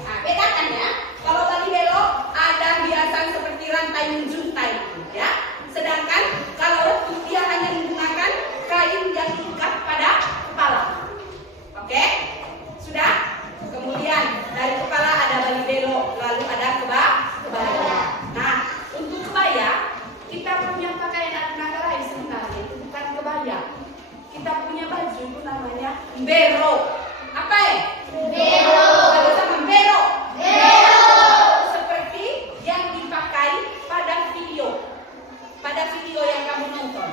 Nah, bedakan ya. Kalau balidelo ada hiasan seperti rantai menjuntai, ya. Sedangkan kalau retu dia hanya menggunakan kain yang diikat pada kepala. Oke? Sudah? Kemudian dari kepala ada balidelo, lalu ada kebaya. Nah, untuk kebaya kita punya pakaian anak negara lain sebenarnya itu bukan kebaya. Kita punya baju itu namanya bero. Apa ya? Bero. Sama bero. Bero. Seperti yang dipakai pada video. Pada video yang kamu nonton.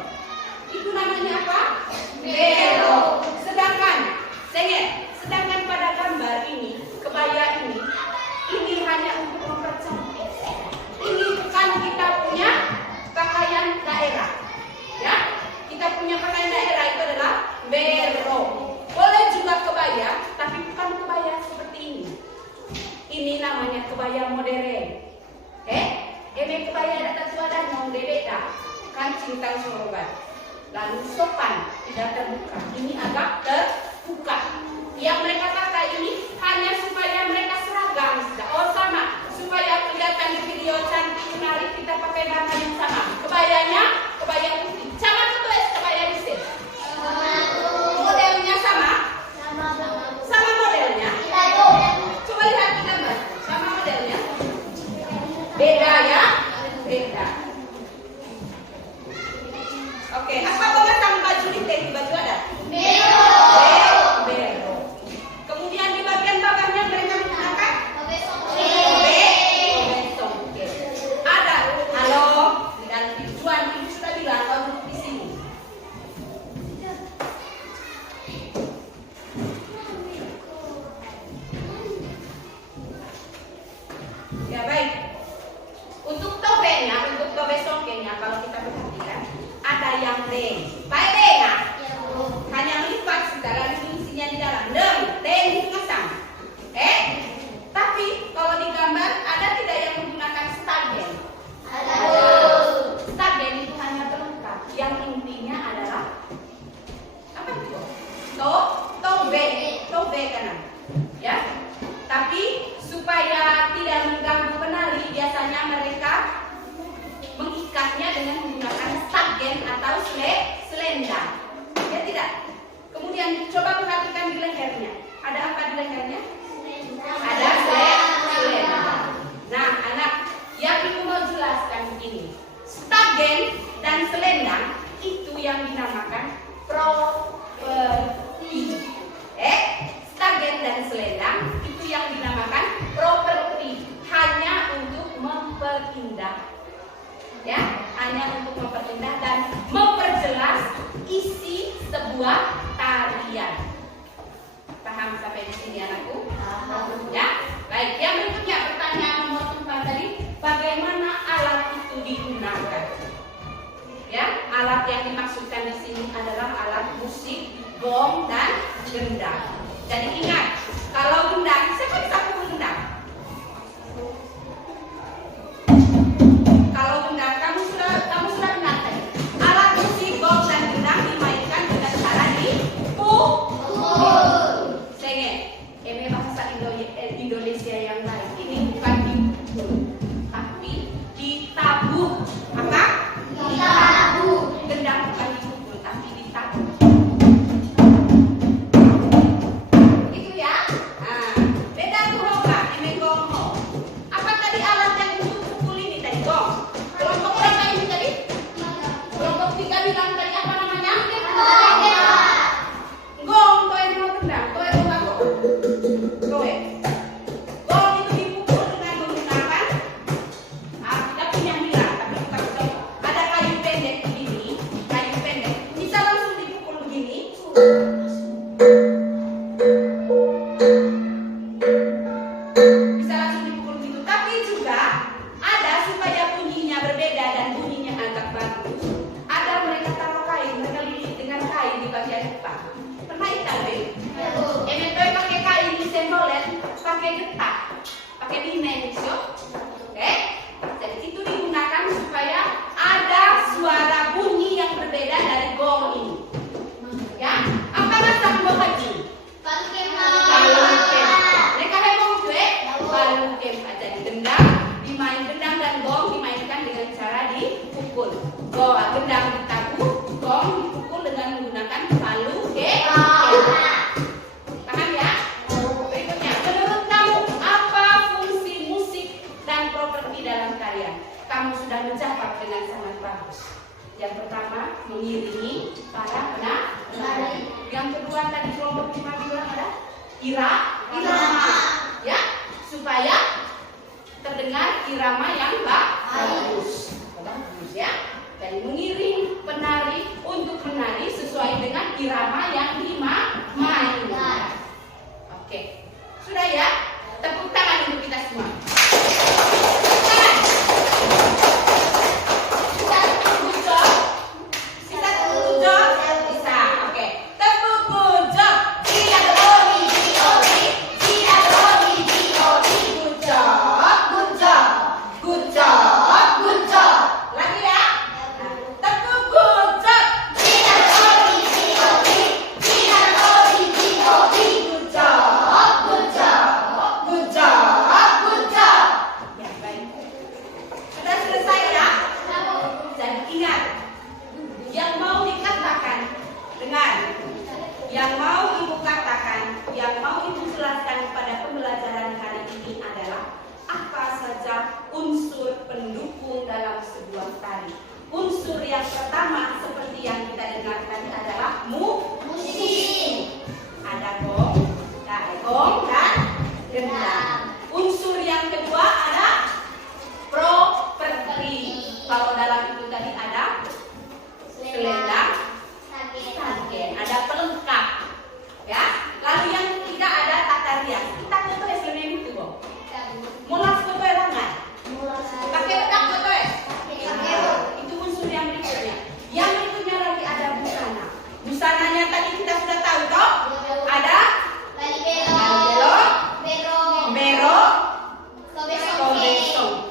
Itu namanya apa? Bero. Sedangkan pada gambar ini, kebaya ini hanya untuk mempercantik. Ini bukan kita punya pakaian daerah. Ya, kita punya pakaian daerah itu adalah bero. Boleh juga kebaya, tapi bukan kebaya seperti ini. Ini namanya kebaya modern. Ini kebaya data suara yang beda. Kancing tahu soroban. Lalu sopan, tidak terbuka. Ini agak terbuka. Yang mereka pakai ini hanya supaya mereka seragam. Oh sama, supaya kelihatan di video cantik menarik kita pakai warna yang sama. Kebayanya, kebaya putih. Sama tuh kebaya di sini. Modelnya sama? Sama modelnya. Coba lihat di gambar. Sama modelnya. Beda ya? Beda. Oke, apa pemasang baju di teh? Baju ada? Bero. Kemudian di bagian bawahnya mereka menggunakan ada. Halo, dan tujuan ibu sudah bilang kalau properti. Stagen dan selendang itu yang dinamakan properti, hanya untuk memperindah. Ya, hanya untuk memperindah dan memperjelas isi sebuah tarian. Paham sampai di sini anakku? Ya, baik. Yang berikutnya pertanyaan nomor 4 tadi, bagaimana alat itu digunakan? Ya, alat yang dimaksudkan di sini adalah alat musik, gong dan gendang. Jadi ingat, kalau gendang, siapa bisa pukul gendang? Kalau gendang, kamu sudah benar tadi. Alat musik, gong dan gendang dimainkan dengan cara dipukul. Ini bahasa Indonesia yang baik. Ini bukan dipukul, tapi ditabuh. Apa? Ditabuh. Gendang bukan dipukul, tapi ditabuh. Itu ya. Nah, beda tuh hoka, ini gongho. Apa tadi alat yang untuk pukul ini tadi? Gong. Kelompok berapa ini tadi? Kelompok 3 bilang tadi apa namanya? Gong, toy mau gendang, toy mau gong. Toy. Gong itu dipukul dengan menggunakan kita punya mila, tapi bukan gong. Ada kayu pendek begini, kayu pendek. Bisa langsung dipukul begini. Bisa langsung dipukul begitu. Tapi juga ada supaya bunyinya berbeda dan bunyinya agak bagus. Ada mereka taruh kain, mereka lilit dengan kain di bagian depan. Pernah ikan, Beb? Emepe pakai kain di sembolet, pakai getah, pakai dinen, so. Oke? Jadi itu digunakan supaya ada suara bunyi yang berbeda dari gong ini. Ya? Apa rasa gong haji? Balungkem. Mereka heboh gue, balungkem aja gendang, dimain gendang dan gong dimainkan dengan cara dipukul. Gendang ditabuh, gong dipukul dengan menggunakan balungkem. Paham ya? Berikutnya, menurut kamu apa fungsi musik dan properti dalam tarian? Kamu sudah menjawab dengan sangat bagus. Yang pertama, mengiringi para penari. Yang kedua tadi kelompok 5 bilang ada irama. Ya, supaya terdengar irama yang bagus. Bagus ya. Jadi mengiring penari untuk menari sesuai dengan irama yang dimainkan. Oke, sudah ya? Tepuk tangan untuk kita semua. Tepuk tangan. Bisa good job? Bisa good job? Bisa. Oke. Tepuk good job. Tidak lori, tidak lori, good job, good job, good job, good job. Lagi ya? Tepuk good job. Tidak lori, tidak lori, good job, good job, good job, good job. Ya baik. Sudah selesai ya? Jadi ingat, yang mau dikatakan, dengar. Yang mau ibu katakan, yang mau ibu jelaskan pada pembelajaran hari ini adalah apa saja unsur pendukung dalam sebuah tari. Unsur yang pertama seperti yang kita dengar tadi adalah musik. Ada gong dan gendang. Unsur yang kedua ada properti. Kalau dalam itu tadi ada selendang, stagen, ada pelengkap. Ya. Lalu yang ketiga ada tata rias. Kita foto ya selendang itu, Bang. Mulas foto ya tangan. Pakai pedang foto ya. Itu unsur yang berikutnya. Yang berikutnya lagi ada busana. Busananya tadi kita sudah tahu toh? Ada bero, kobesong.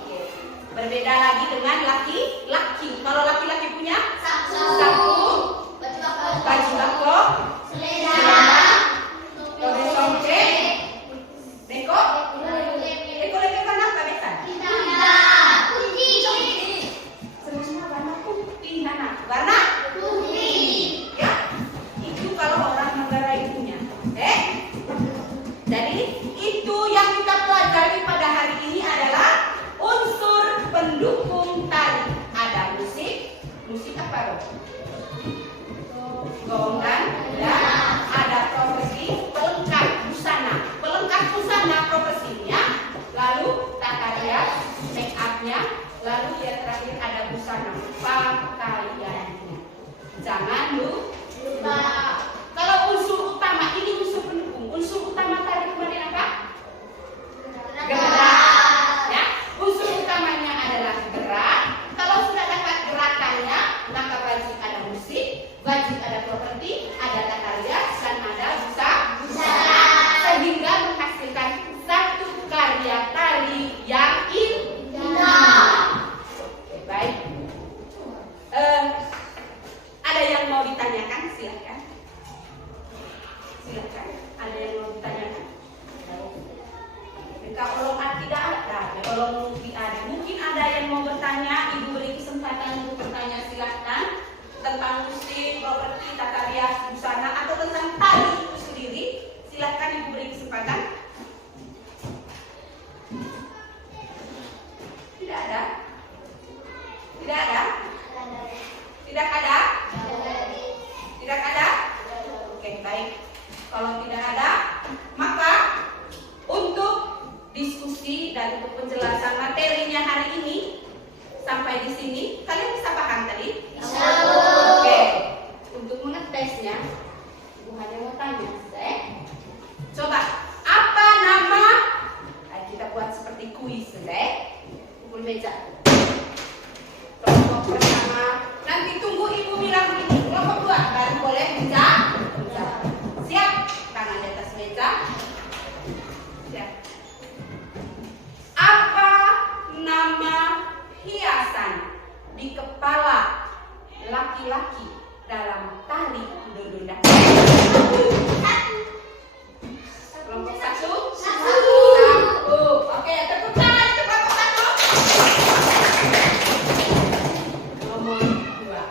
Berbeda lagi dengan laki-laki. Kalau laki-laki punya sapu, baju bako, selendang, kobesong, beko. Beko kan apa besan? Semua warna putih, warna putih. Ya, itu kalau orang Manggarai punya. Jadi itu yang kita pelajari pada hari ini adalah unsur pendukung tari. Ada musik apa dong? Gong ada properti, ada tata rias, dan ada busana. Sehingga menghasilkan satu karya tari yang indah. Oke, baik. Ada yang mau ditanyakan? Silahkan. Silahkan. Ada yang mau ditanyakan? Kalau tidak ada, kalau mungkin ada yang mau bertanya, Ibu beri kesempatan untuk bertanya, silahkan. Tentang musik, properti, tata rias, busana, atau tentang tari itu sendiri, silahkan Ibu beri kesempatan. Tidak ada? Tidak ada? Tidak ada? Tidak ada? Oke, baik. Kalau tidak ada, maka untuk diskusi dan untuk penjelasan materinya hari ini sampai di sini, kalian bisa paham tadi? Bisa. Oke. Untuk mengetesnya, Ibu hanya mau tanya, coba apa nama? Kita buat seperti kuis, pukul meja. Kelompok pertama, nanti tunggu Ibu bilang begini. Kelompok dua, baru boleh meja. Siap? Tangan di atas meja. Siap. Apa nama hiasan di kepala laki-laki dalam tari dodondan? Kelompok satu. Oke, tepuk tangan untuk kelompok satu. Nomor dua.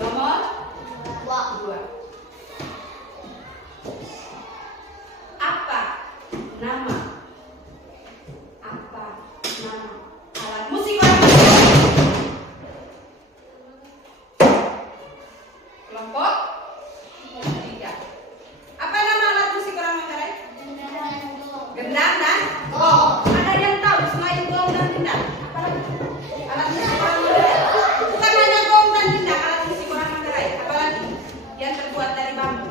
Nomor dua. Apa nama alat musik orang Manggarai? Kelompok tiga. Apa nama alat musik orang Manggarai? Gendang dan gong. Ada yang tahu selain gong dan gendang? Apa lagi? Alat musik orang Manggarai. Bukan hanya gong dan gendang, alat musik orang Manggarai. Apa lagi? Yang terbuat dari bambu.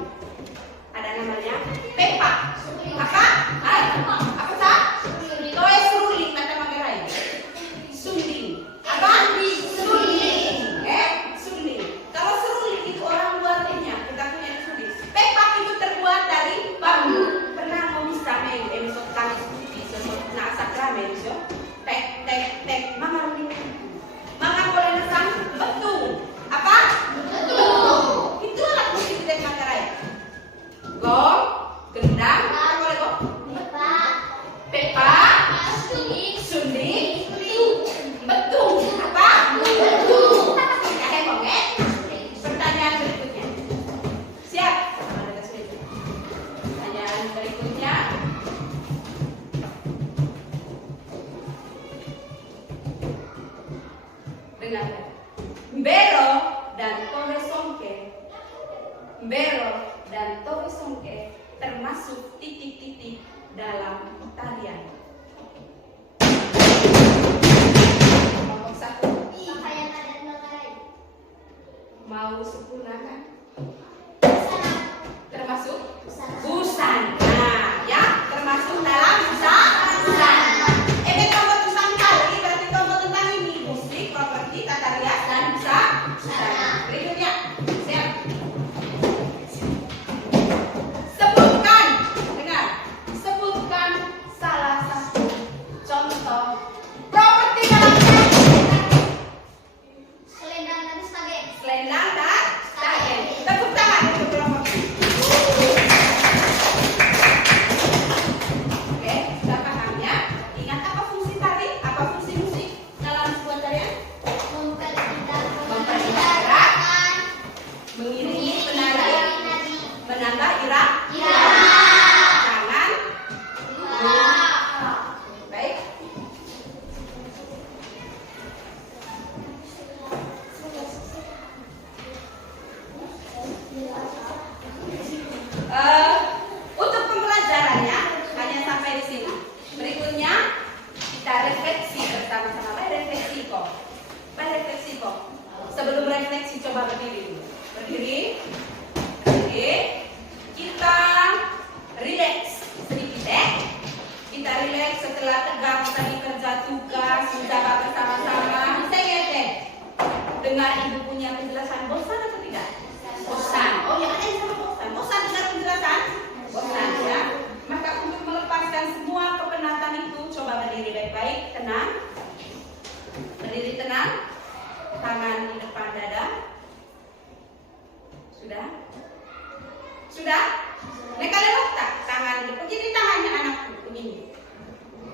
Ada namanya pepak. Apa? Apa sah? Toe seruling kata Manggarai. Sunding. Apa? Sunding. Sunding. Kalau seruling itu orang buatnya, kita punya sunding. Pepak itu terbuat dari bambu. Pernah mau bisa emisok tamis putih sesuatu nasak ramen, so? Tek tek tek. Mama ruling. Mama boleh nasang betung. Apa? Betung. Itu alat musik dari Manggarai. Gong, gendang, apa boleh gong? Pepak, sunding, betung. Apa? Betung. Ya heboh, Pertanyaan berikutnya. Siap? Pertanyaan berikutnya. Dengarkan. Mbero dan Tohe Songke. Mbero dan Tohe Songke termasuk titik-titik dalam tarian. Kelompok satu. Mau sempurnakan? Termasuk busana, ya? Termasuk dalam busana. Ini kelompok tentang tari, berarti kelompok tentang ini musik, properti, tata rias, dan busana. Berikutnya, siap? Sebutkan, dengar. Sebutkan salah satu contoh properti dalam tari. Selendang dan stagen. Tepuk tangan untuk kelompok ini. Oke, sudah paham ya? Ingat apa fungsi tari? Apa fungsi musik dalam sebuah tarian? Mempergerakan, mengiringi penari, menambah irama. Jangan baik. Untuk pembelajarannya hanya sampai di sini. Berikutnya kita refleksi bersama-sama. Baik refleksi kok. Sebelum refleksi coba berdiri dulu. Berdiri. Kita relax sedikit Kita relax setelah tegang tadi kerja tugas menjaga bersama-sama. Dengar Ibu punya penjelasan bosan atau tidak? Bosan. Oh ya, ada yang sama bosan. Bosan dengan penjelasan? Bosan ya. Maka untuk melepaskan semua kepenatan itu, coba berdiri baik-baik, tenang. Berdiri tenang. Tangan di depan dada. Sudah? Sudah? Mereka lewat tak? Tangan di depan. Jadi tangannya anakku begini.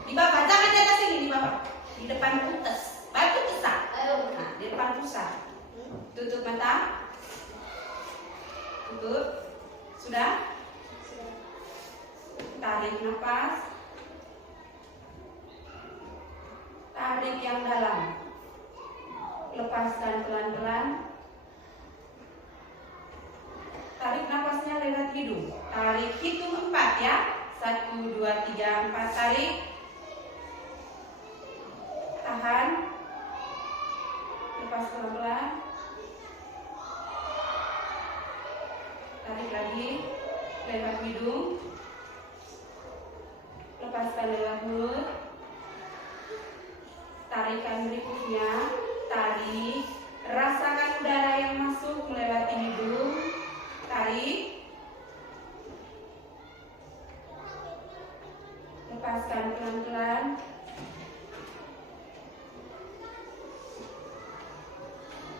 Di bawah, jangan di atas ini, di bawah. Di depan putus. Batu besar. Nah, di depan pusat. Tutup mata. Tutup. Sudah? Tarik nafas. Tarik yang dalam. Lepaskan pelan-pelan. Tarik nafasnya lewat hidung. Tarik, hitung 4 ya. 1, 2, 3, 4. Tarik. Tahan. Lepas pelan-pelan. Tarik lagi lewat hidung. Lepaskan lewat mulut. Tarikan berikutnya. Tarik. Rasakan udara yang masuk melewati hidung. Tarik. Lepaskan pelan-pelan.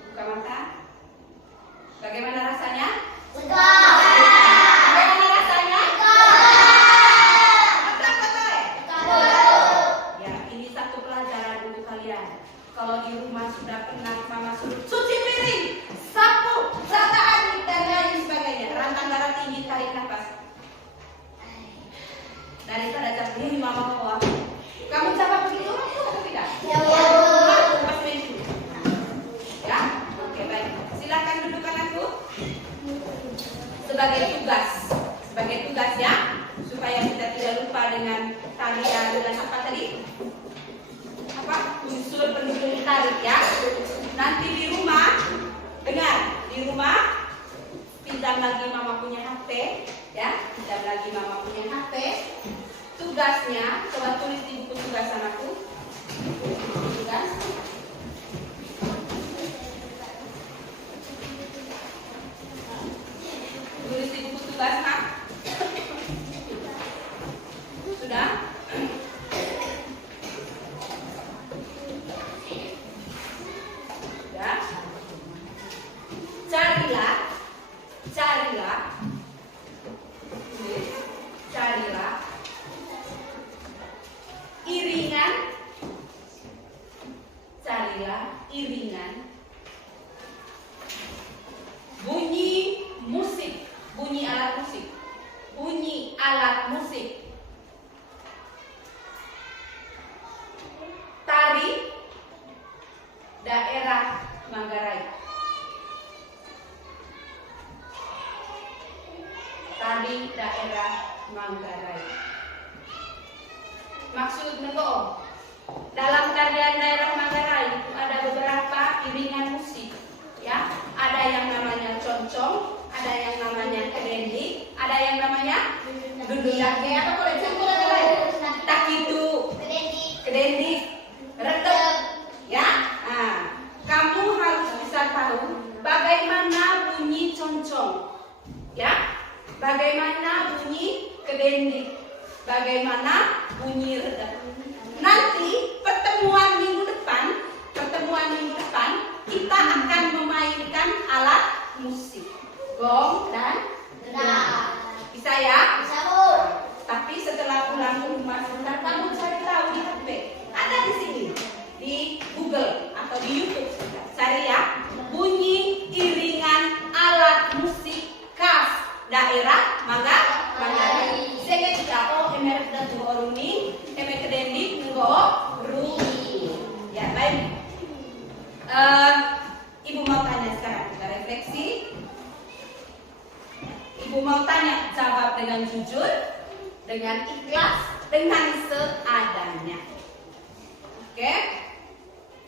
Buka mata. Bagaimana rasanya? Bagaimana rasanya? Betul. Ya, ini satu pelajaran untuk kalian. Kalau di rumah sudah penat, mama suruh cuci piring, sapu, rata aduk dan lain sebagainya. Rantang darah tinggi, tarik nafas. Daripada jawab ini mama mau apa? Kamu jawab begitu atau tidak? Ya. Pas meja. Ya, oke baik. Silakan dudukkan aku. Sebagai tugas ya, supaya kita tidak lupa dengan tarian dan apa tadi? Apa? Unsur pendukung tarik ya. Nanti di rumah, dengar, di rumah pinjam lagi mama punya HP ya, pinjam lagi mama punya HP. Tugasnya, coba tulis di buku tugas anakku. Tugas. Tulis di buku tugas, Nak. Sudah? Sudah? Carilah iringan bunyi musik, bunyi alat musik, tari daerah Manggarai. Tari daerah Manggarai. Maksud nego, dalam tarian daerah Manggarai itu ada beberapa iringan musik, ya. Ada yang namanya concong, ada yang namanya kedendi, ada yang namanya dudulake atau boleh tak itu kedendi, redep, ya. Nah, kamu harus bisa tahu bagaimana bunyi concong, ya. Bagaimana bunyi kedendi, bagaimana bunyi redep. Nanti pertemuan minggu depan kita akan memainkan alat musik, gong dan drum. Bisa ya? Bisa, Bu. Tapi setelah pulang ke rumah sebentar kamu cari tahu di HP. Ada di sini, di Google atau di YouTube. Cari ya, bunyi iringan alat musik khas daerah Manggarai. Saya tahu emer dan oruni, emer kedendi runi. Ya baik. Ibu mau tanya sekarang, kita refleksi. Ibu mau tanya, jawab dengan jujur, dengan ikhlas, dengan seadanya. Oke?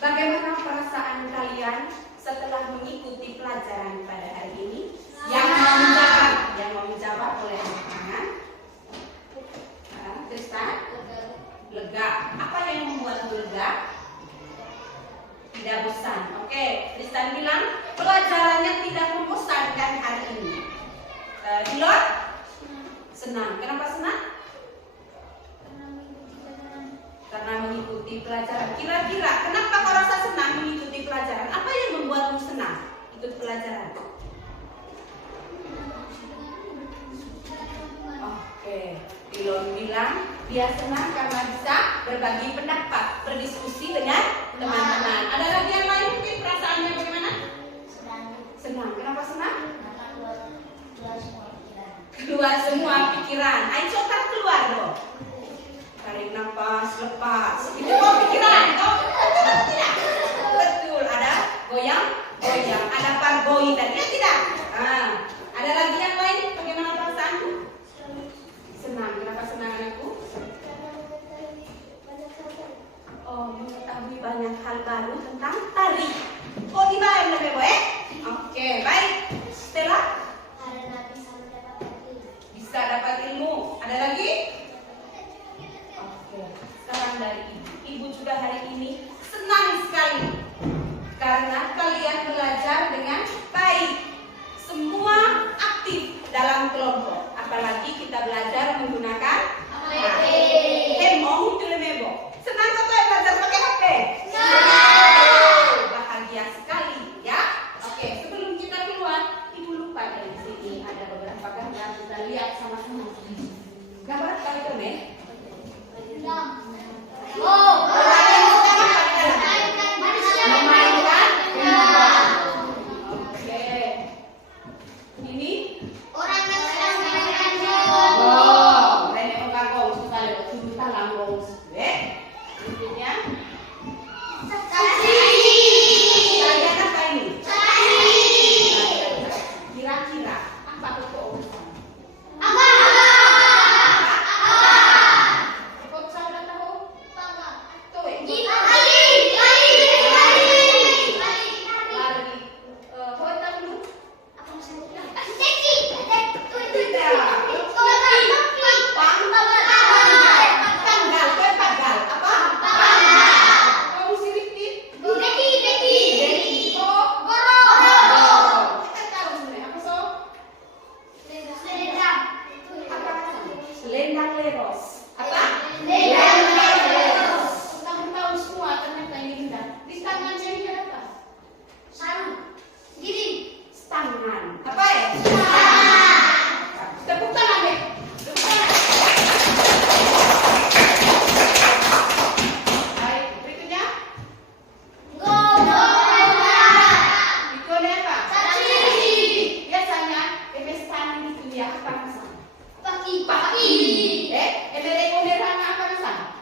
Bagaimana perasaan kalian setelah mengikuti pelajaran pada hari ini? Yang mau menjawab boleh angkat tangan. Tristan? Lega. Apa yang membuatmu lega? Tidak bosan. Oke, Tristan bilang Dia senang karena bisa berbagi pendapat, berdiskusi dengan teman-teman. Ada lagi yang lain mungkin perasaannya bagaimana? Senang. Kenapa senang? Keluar semua pikiran. Ayo coba keluar dong. Tarik nafas, lepas. Itu mau pikiran, toh? Tidak. Betul. Ada goyang. Ada pargoi tadi, ya tidak? Nah, ada lagi yang lain? Bagaimana perasaanmu? Senang. Kenapa senang anakku? Oh, mengetahui banyak hal baru tentang tari. Oh, di mana lebih baik? Oke, baik. Stella? Karena bisa mendapatkan ilmu. Bisa dapat ilmu. Ada lagi? Oke. Sekarang dari ibu. Ibu juga hari ini senang sekali karena kalian belajar dengan baik. Semua aktif dalam kelompok. Apalagi kita belajar menggunakan HP. Hemong itu lemebo. Senang kok belajar pakai HP? Bahagia sekali ya. Oke, sebelum kita keluar, ibu lupa dari sini ada beberapa gambar, kita lihat sama-sama. Gambar apa itu, Nek? Memainkan. Oke. Ini Orang yang sedang memainkan gong. gong. Rene ogagong sekali tujuh talang gong. Berikutnya kalian apa ini? Kira-kira apa pokok urusan? Pokok saya udah tahu. Tuh, lari. Kau tahu dulu? Tanggal, pagal. Apa? Kamu si Rifki? Kita tahu sebenarnya apa so? Apa? Selendang leros. Apa? Kamu tahu semua ternyata ini benda. Di tangan saya ini ada apa? Tangan. Apa ya? Tepuk tangan deh. Tepuk tangan. Baik, berikutnya. Ikutnya apa? Biasanya pemestaan itu ya apa masalah? Emere konderana apa masalah?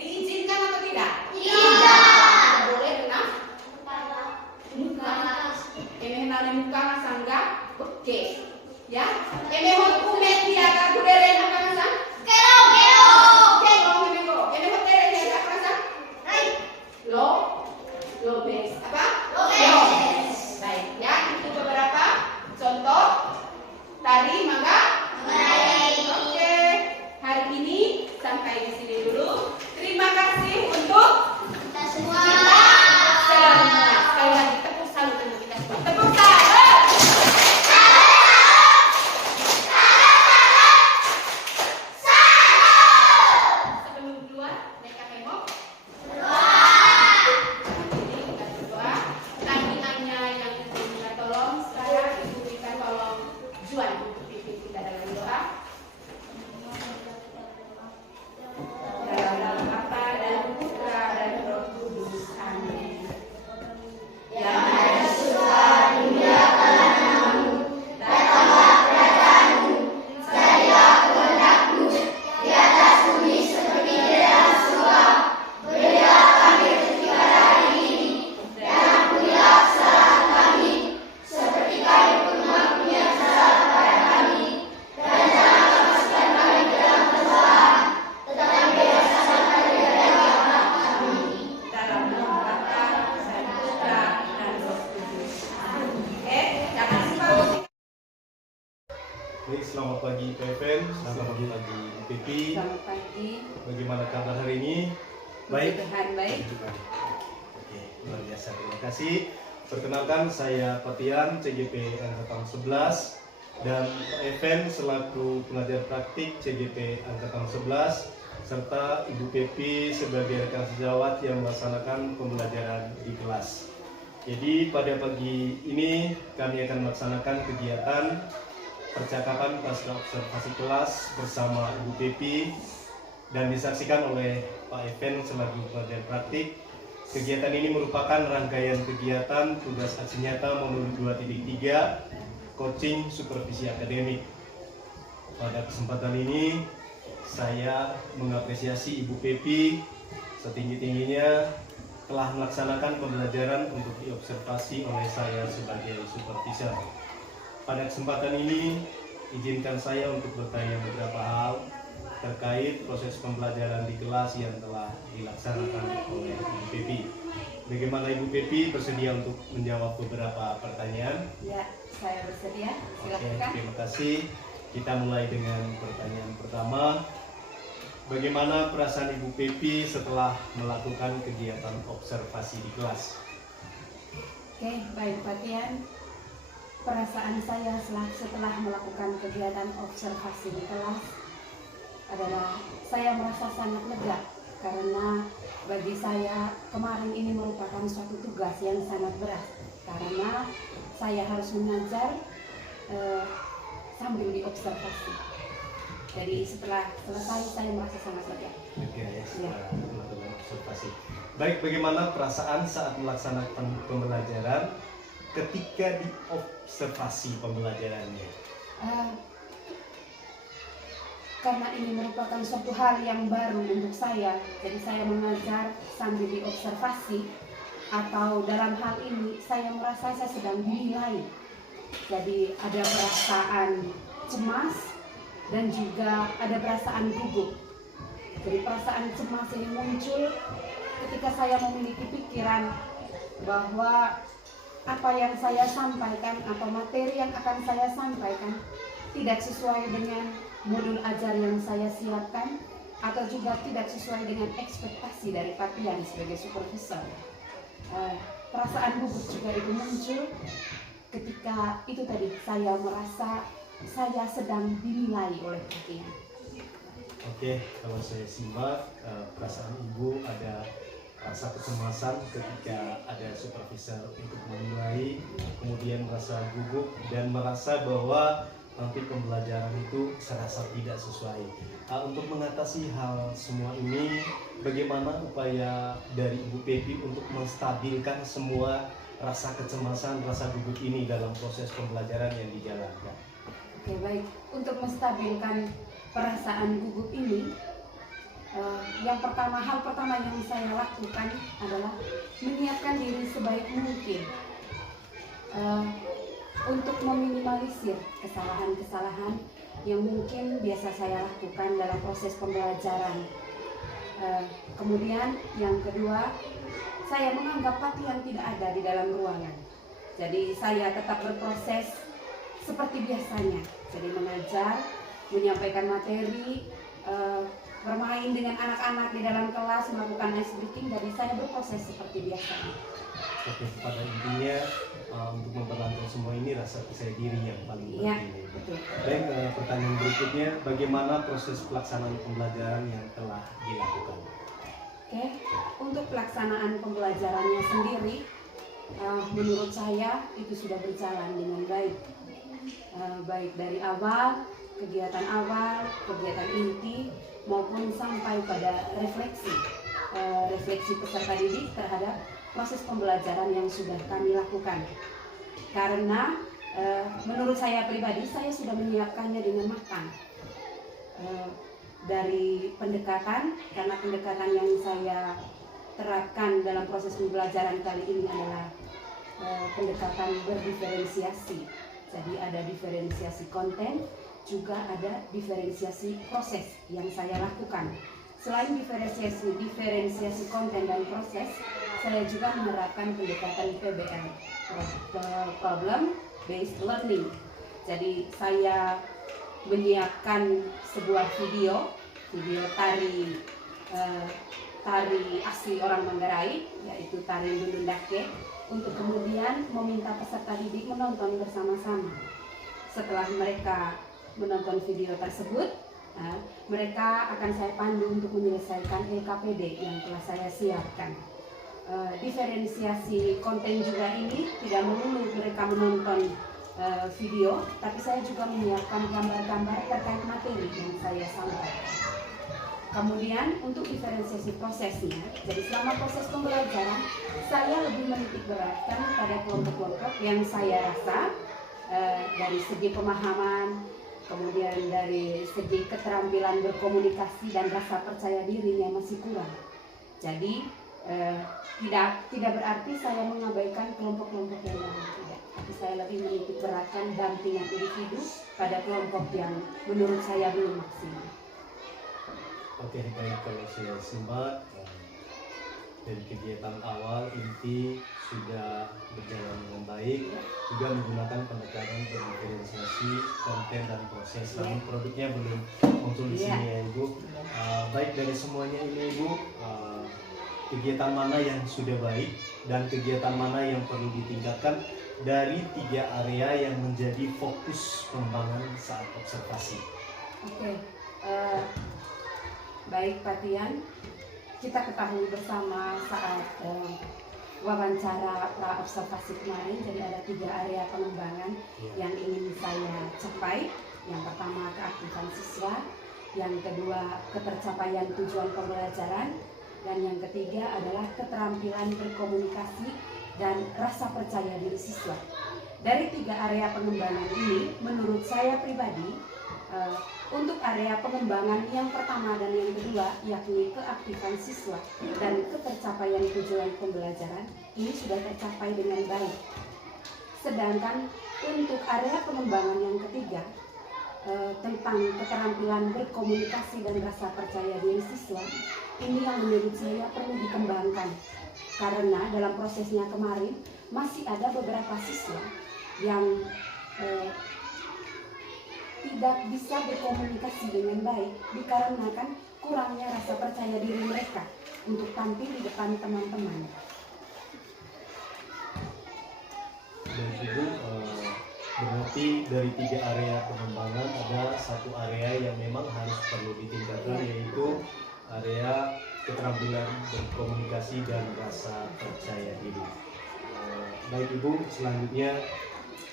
Diizinkan atau tidak? Boleh benar? Emehna muka masangga, oke, ya. Emehot kumet dia kaguderen apa masang? Kelong emehot. Emehot deren dia apa masang? Lobes. Apa? Baik, ya. Itu beberapa contoh tari mangga. Oke, hari ini sampai di sini dulu. Terima kasih untuk semua. Sekali lagi tepuk salut untuk kita semua. Tepuk salut. Sebelum keluar, mereka tengok. Ini kita berdoa. Tadi hanya yang minta tolong saya, ibu minta tolong Juan untuk pimpin kita dalam doa. Dalam nama Bapa dan Putra dan Roh Kudus. Amin. Yang ada di surga, dimuliakanlah namamu, datanglah kerajaanmu, jadilah kehendakmu di atas bumi seperti di dalam surga. Berilah kami rezeki pada hari ini, dan ampunilah kesalahan kami, seperti kami pun mengampuni yang salah kepada kami, dan jangan masukkan kami ke dalam pencobaan, tetapi bebaskan kami dari yang jahat. Amin. Dalam nama Bapa dan Putra dan Roh Kudus. Amin. Jangan lupa. Baik, selamat pagi PFN, selamat pagi IPP. Selamat pagi. Bagaimana kabar hari ini? Puji Tuhan, baik. Oke, luar biasa. Terima kasih. Perkenalkan, saya Patian, CGP Angkatan 11 dan Evan selaku pengajar praktik CGP Angkatan 11 serta Ibu Pepi sebagai rekan sejawat yang melaksanakan pembelajaran di kelas. Jadi pada pagi ini kami akan melaksanakan kegiatan percakapan pasca observasi kelas bersama Ibu Pepi dan disaksikan oleh Pak Even selaku pelajar praktik. Kegiatan ini merupakan rangkaian kegiatan tugas aksi nyata modul 2.3 coaching supervisi akademik. Pada kesempatan ini saya mengapresiasi Ibu Pepi setinggi-tingginya telah melaksanakan pembelajaran untuk diobservasi oleh saya sebagai supervisor. Pada kesempatan ini, izinkan saya untuk bertanya beberapa hal terkait proses pembelajaran di kelas yang telah dilaksanakan oleh Ibu Pepi. Bagaimana Ibu Pepi bersedia untuk menjawab beberapa pertanyaan? Ya, saya bersedia. Oke, Silakan. terima kasih. Kita mulai dengan pertanyaan pertama. Bagaimana perasaan Ibu Pepi setelah melakukan kegiatan observasi di kelas? Oke, baik Pak Tian. Perasaan saya setelah melakukan kegiatan observasi di kelas adalah saya merasa sangat lega karena bagi saya kemarin ini merupakan suatu tugas yang sangat berat karena saya harus mengajar sambil diobservasi. Jadi setelah selesai saya merasa sangat lega. Ya, setelah melakukan observasi. Baik, bagaimana perasaan saat melaksanakan pembelajaran ketika diobservasi pembelajarannya? Karena ini merupakan suatu hal yang baru untuk saya, jadi saya mengajar sambil diobservasi, atau dalam hal ini saya merasa saya sedang dinilai. Jadi ada perasaan cemas dan juga ada perasaan gugup. Jadi perasaan cemas ini muncul ketika saya memiliki pikiran bahwa apa yang saya sampaikan atau materi yang akan saya sampaikan tidak sesuai dengan modul ajar yang saya siapkan atau juga tidak sesuai dengan ekspektasi dari Pak Tian sebagai supervisor. Perasaan gugup juga itu muncul ketika itu tadi saya merasa saya sedang dinilai oleh Pak Tian. Oke, kalau saya simak perasaan Ibu ada rasa kecemasan ketika ada supervisor untuk menilai, kemudian merasa gugup dan merasa bahwa nanti pembelajaran itu serasa tidak sesuai. Untuk mengatasi hal semua ini, bagaimana upaya dari Ibu Pepi untuk menstabilkan semua rasa kecemasan, rasa gugup ini dalam proses pembelajaran yang dijalankan? Oke, baik. Untuk menstabilkan perasaan gugup ini, hal pertama yang saya lakukan adalah menyiapkan diri sebaik mungkin untuk meminimalisir kesalahan-kesalahan yang mungkin biasa saya lakukan dalam proses pembelajaran. Kemudian yang kedua, saya menganggap Pak Tian tidak ada di dalam ruangan. Jadi saya tetap berproses seperti biasanya, jadi mengajar, menyampaikan materi, bermain dengan anak-anak di dalam kelas, melakukan ice breaking, jadi saya berproses seperti biasanya. Oke, pada intinya untuk memperlancar semua ini rasa percaya diri yang paling penting. Iya, betul. Dan pertanyaan berikutnya, bagaimana proses pelaksanaan pembelajaran yang telah dilakukan? Oke, untuk pelaksanaan pembelajarannya sendiri, menurut saya itu sudah berjalan dengan baik. Baik dari awal, kegiatan inti, maupun sampai pada refleksi peserta didik terhadap proses pembelajaran yang sudah kami lakukan. Karena menurut saya pribadi, saya sudah menyiapkannya dengan matang. Dari pendekatan, karena pendekatan yang saya terapkan dalam proses pembelajaran kali ini adalah pendekatan berdiferensiasi. Jadi ada diferensiasi konten, juga ada diferensiasi proses yang saya lakukan. Selain diferensiasi konten dan proses, saya juga menerapkan pendekatan PBL, Problem Based Learning. Jadi saya menyiapkan sebuah video tari asli orang Manggarai, yaitu tari Lulundake, untuk kemudian meminta peserta didik menonton bersama-sama. Setelah mereka menonton video tersebut, mereka akan saya pandu untuk menyelesaikan LKPD yang telah saya siapkan. Diferensiasi konten juga ini tidak melulu mereka menonton video, tapi saya juga menyiapkan gambar-gambar terkait materi yang saya sampaikan. Kemudian untuk diferensiasi prosesnya, jadi selama proses pembelajaran saya lebih menitik beratkan pada kelompok-kelompok yang saya rasa dari segi pemahaman, kemudian dari segi keterampilan berkomunikasi dan rasa percaya dirinya masih kurang. Jadi tidak berarti saya mengabaikan kelompok-kelompok yang lain, tidak. Tapi saya lebih menitik beratkan dampingan individu pada kelompok yang menurut saya belum maksimal. Oke, baik, kalau saya simak dari kegiatan awal inti sudah berjalan dengan baik, juga menggunakan pendekatan berdiferensiasi konten dan proses. Namun produknya belum muncul di sini ya Ibu. Baik, dari semuanya ini Ibu, kegiatan mana yang sudah baik dan kegiatan mana yang perlu ditingkatkan dari 3 area yang menjadi fokus pengembangan saat observasi? Oke. Baik Pak Tian, kita ketahui bersama saat wawancara pra-observasi kemarin, jadi ada 3 area pengembangan yang ingin saya capai. Yang pertama keaktifan siswa, yang kedua ketercapaian tujuan pembelajaran, dan yang ketiga adalah keterampilan berkomunikasi dan rasa percaya diri siswa. Dari 3 area pengembangan ini, menurut saya pribadi, untuk area pengembangan yang pertama dan yang kedua, yakni keaktifan siswa dan ketercapaian tujuan pembelajaran, ini sudah tercapai dengan baik. Sedangkan untuk area pengembangan yang ketiga, tentang keterampilan berkomunikasi dan rasa percaya diri siswa, ini yang menurut saya perlu dikembangkan. Karena dalam prosesnya kemarin, masih ada beberapa siswa yang tidak bisa berkomunikasi dengan baik dikarenakan kurangnya rasa percaya diri mereka untuk tampil di depan teman-teman. Dan Ibu, berarti dari 3 area pengembangan ada 1 area yang memang harus perlu ditingkatkan, yaitu area keterampilan berkomunikasi dan rasa percaya diri. Baik Ibu, selanjutnya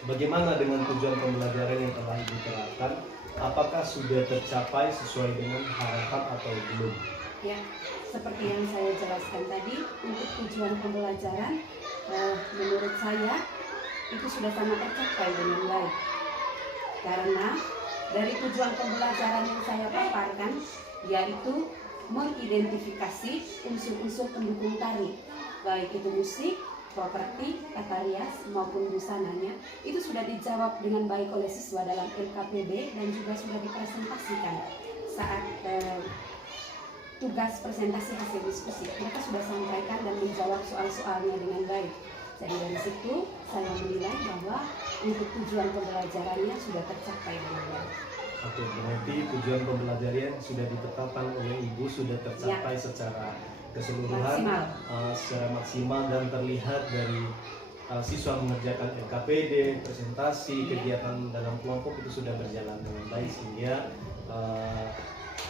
bagaimana dengan tujuan pembelajaran yang telah Ibu terapkan? Apakah sudah tercapai sesuai dengan harapan atau belum? Ya, seperti yang saya jelaskan tadi, untuk tujuan pembelajaran menurut saya itu sudah sangat tercapai dengan baik. Karena dari tujuan pembelajaran yang saya paparkan, yaitu mengidentifikasi unsur-unsur pendukung tari, baik itu musik, properti, tata rias maupun busananya, itu sudah dijawab dengan baik oleh siswa dalam LKPD dan juga sudah dipresentasikan saat tugas presentasi hasil diskusi. Mereka sudah sampaikan dan menjawab soal-soalnya dengan baik. Jadi dari situ saya menilai bahwa untuk tujuan pembelajarannya sudah tercapai dengan baik. Oke, berarti tujuan pembelajaran sudah ditetapkan oleh Ibu sudah tercapai secara keseluruhan, secara maksimal dan terlihat dari siswa mengerjakan LKPD, presentasi, kegiatan dalam kelompok itu sudah berjalan dengan baik sehingga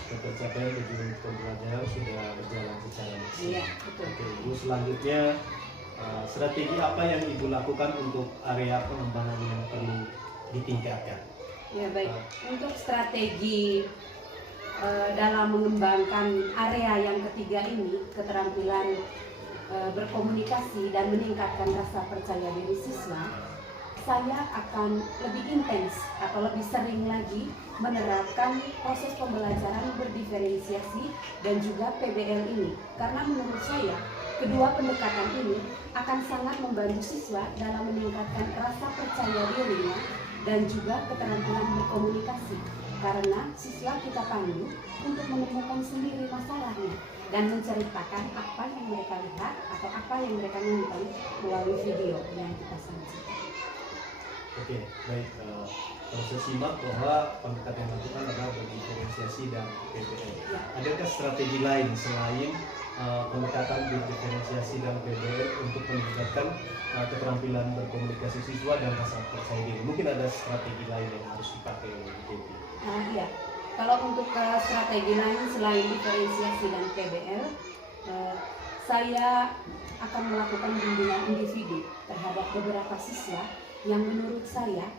tercapaian tujuan pembelajaran sudah berjalan secara maksimal. Iya, betul. Oke, Ibu, selanjutnya strategi apa yang Ibu lakukan untuk area pengembangan yang perlu ditingkatkan? Ya baik, untuk strategi dalam mengembangkan area yang ketiga ini, keterampilan berkomunikasi dan meningkatkan rasa percaya diri siswa, saya akan lebih intens atau lebih sering lagi menerapkan proses pembelajaran berdiferensiasi dan juga PBL ini. Karena menurut saya, kedua pendekatan ini akan sangat membantu siswa dalam meningkatkan rasa percaya dirinya dan juga keterampilan berkomunikasi. Karena siswa kita pandu untuk menemukan sendiri masalahnya dan menceritakan apa yang mereka lihat atau apa yang mereka nonton melalui video yang kita sajikan. Oke, baik. Kalau saya simak bahwa pendekatan yang dilakukan adalah berdiferensiasi dan PBL. Ya. Adakah strategi lain selain pendekatan berdiferensiasi dan PBL untuk meningkatkan keterampilan berkomunikasi siswa dan rasa percaya diri? Mungkin ada strategi lain yang harus dipakai oleh BPP. Iya, kalau untuk strategi lain selain diferensiasi dan PBL, saya akan melakukan bimbingan individu terhadap beberapa siswa yang menurut saya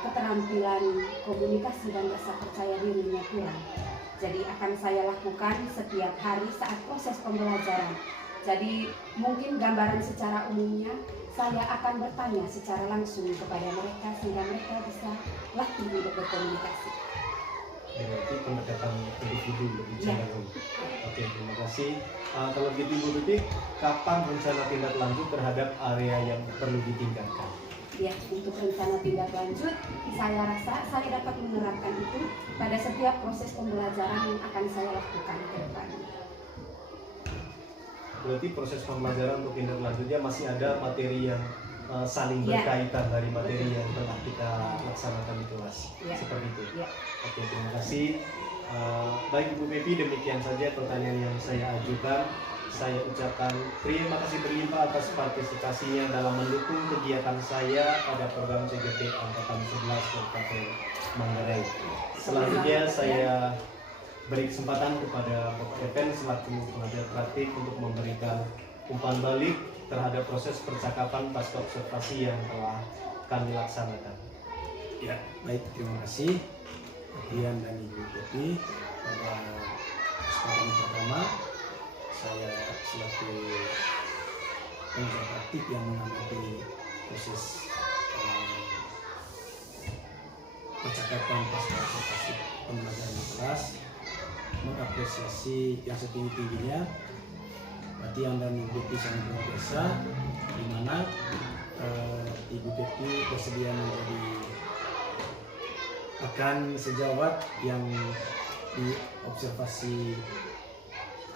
keterampilan komunikasi dan rasa percaya dirinya kurang. Jadi akan saya lakukan setiap hari saat proses pembelajaran. Jadi mungkin gambaran secara umumnya saya akan bertanya secara langsung kepada mereka sehingga mereka bisa latih untuk berkomunikasi. Berarti pendekatan individu lebih Ya. cenderung. Oke, terima kasih. Kalau gitu Ibu Pipi, kapan rencana tindak lanjut terhadap area yang perlu ditingkatkan? Ya, untuk rencana tindak lanjut, saya rasa saya dapat menerapkan itu pada setiap proses pembelajaran yang akan saya lakukan ke depan. Berarti proses pembelajaran untuk tindak lanjutnya masih ada materi yang saling Ya. berkaitan dari materi yang telah kita laksanakan di kelas. Ya. Seperti itu. Ya. Oke, terima kasih. Baik Ibu Pepi, demikian saja pertanyaan yang saya ajukan. Saya ucapkan terima kasih berlimpah atas partisipasinya dalam mendukung kegiatan saya pada program CGP Angkatan 11 Kabupaten Manggarai. Selanjutnya saya beri kesempatan kepada Bapak Epen selaku pengajar praktik untuk memberikan umpan balik terhadap proses percakapan pasca observasi yang telah kami laksanakan. Ya, baik, terima kasih Dian dan Ibu Pepi. Pada kesempatan pertama, saya selaku pengajar praktik yang mengamati proses percakapan pasca observasi pembelajaran di kelas, mengapresiasi yang setinggi-tingginya Dian dan Ibu Pepi sangat luar biasa, di mana Ibu Pepi bersedia menjadi akan sejawat yang diobservasi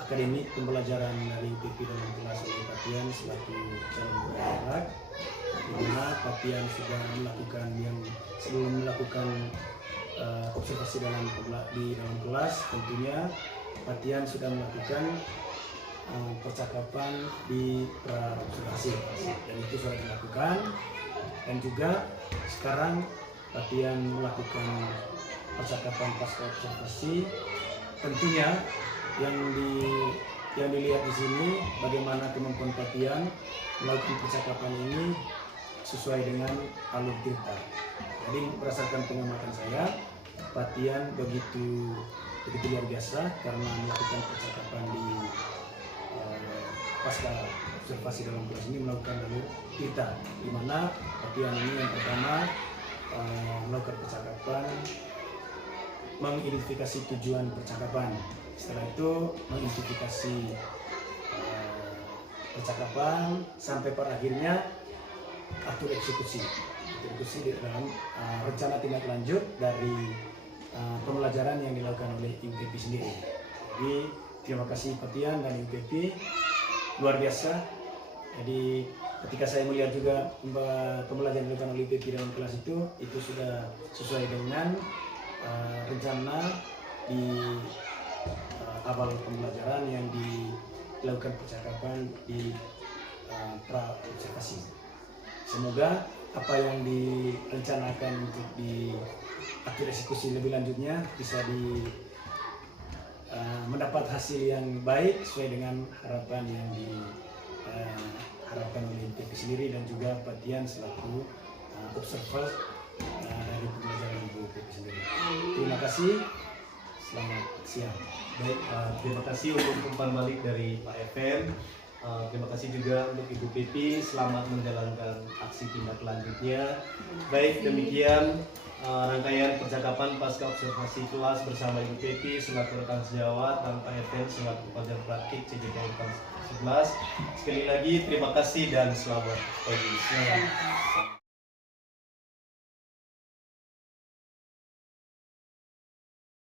akademik pembelajaran dari PP dalam kelas oleh Patian selaku calon pengajar, di mana Patian sudah melakukan yang sebelum melakukan observasi di dalam kelas, tentunya Patian sudah melakukan percakapan di pra-observasi dan itu sudah dilakukan, dan juga sekarang Patian melakukan percakapan pasca observasi. Tentunya yang dilihat di sini bagaimana kemampuan Patian melakukan percakapan ini sesuai dengan alur tirta. Jadi berdasarkan pengamatan saya, Patian begitu luar biasa karena melakukan percakapan di pasca observasi dalam kelas ini melakukan alur tirta, di mana Patian ini yang pertama melakukan percakapan, mengidentifikasi tujuan percakapan. Setelah itu mengidentifikasi percakapan sampai pada akhirnya atur eksekusi di dalam rencana tindak lanjut dari pembelajaran yang dilakukan oleh IUPP sendiri. Jadi terima kasih Patian dan IUPP, luar biasa. Jadi ketika saya melihat juga pembelajaran yang dilakukan oleh IUPP dalam kelas itu sudah sesuai dengan rencana di awal pembelajaran yang dilakukan percakapan di pra-observasi. Semoga apa yang direncanakan untuk diatur eksekusi lebih lanjutnya bisa mendapat hasil yang baik sesuai dengan harapan yang diharapkan oleh IUPP sendiri dan juga Patian selaku observer dari pembelajaran IUPP sendiri. Terima kasih. Selamat siang. Baik, terima kasih untuk umpan balik dari Pak Epen. Terima kasih juga untuk Ibu Pepi, selamat menjalankan aksi tindak lanjutnya. Baik, demikian rangkaian percakapan pasca observasi kelas bersama Ibu Pepi selaku rekan sejawat dan Pak Epen selaku pengajar praktik CGP Angkatan 11. Sekali lagi terima kasih dan selamat pagi.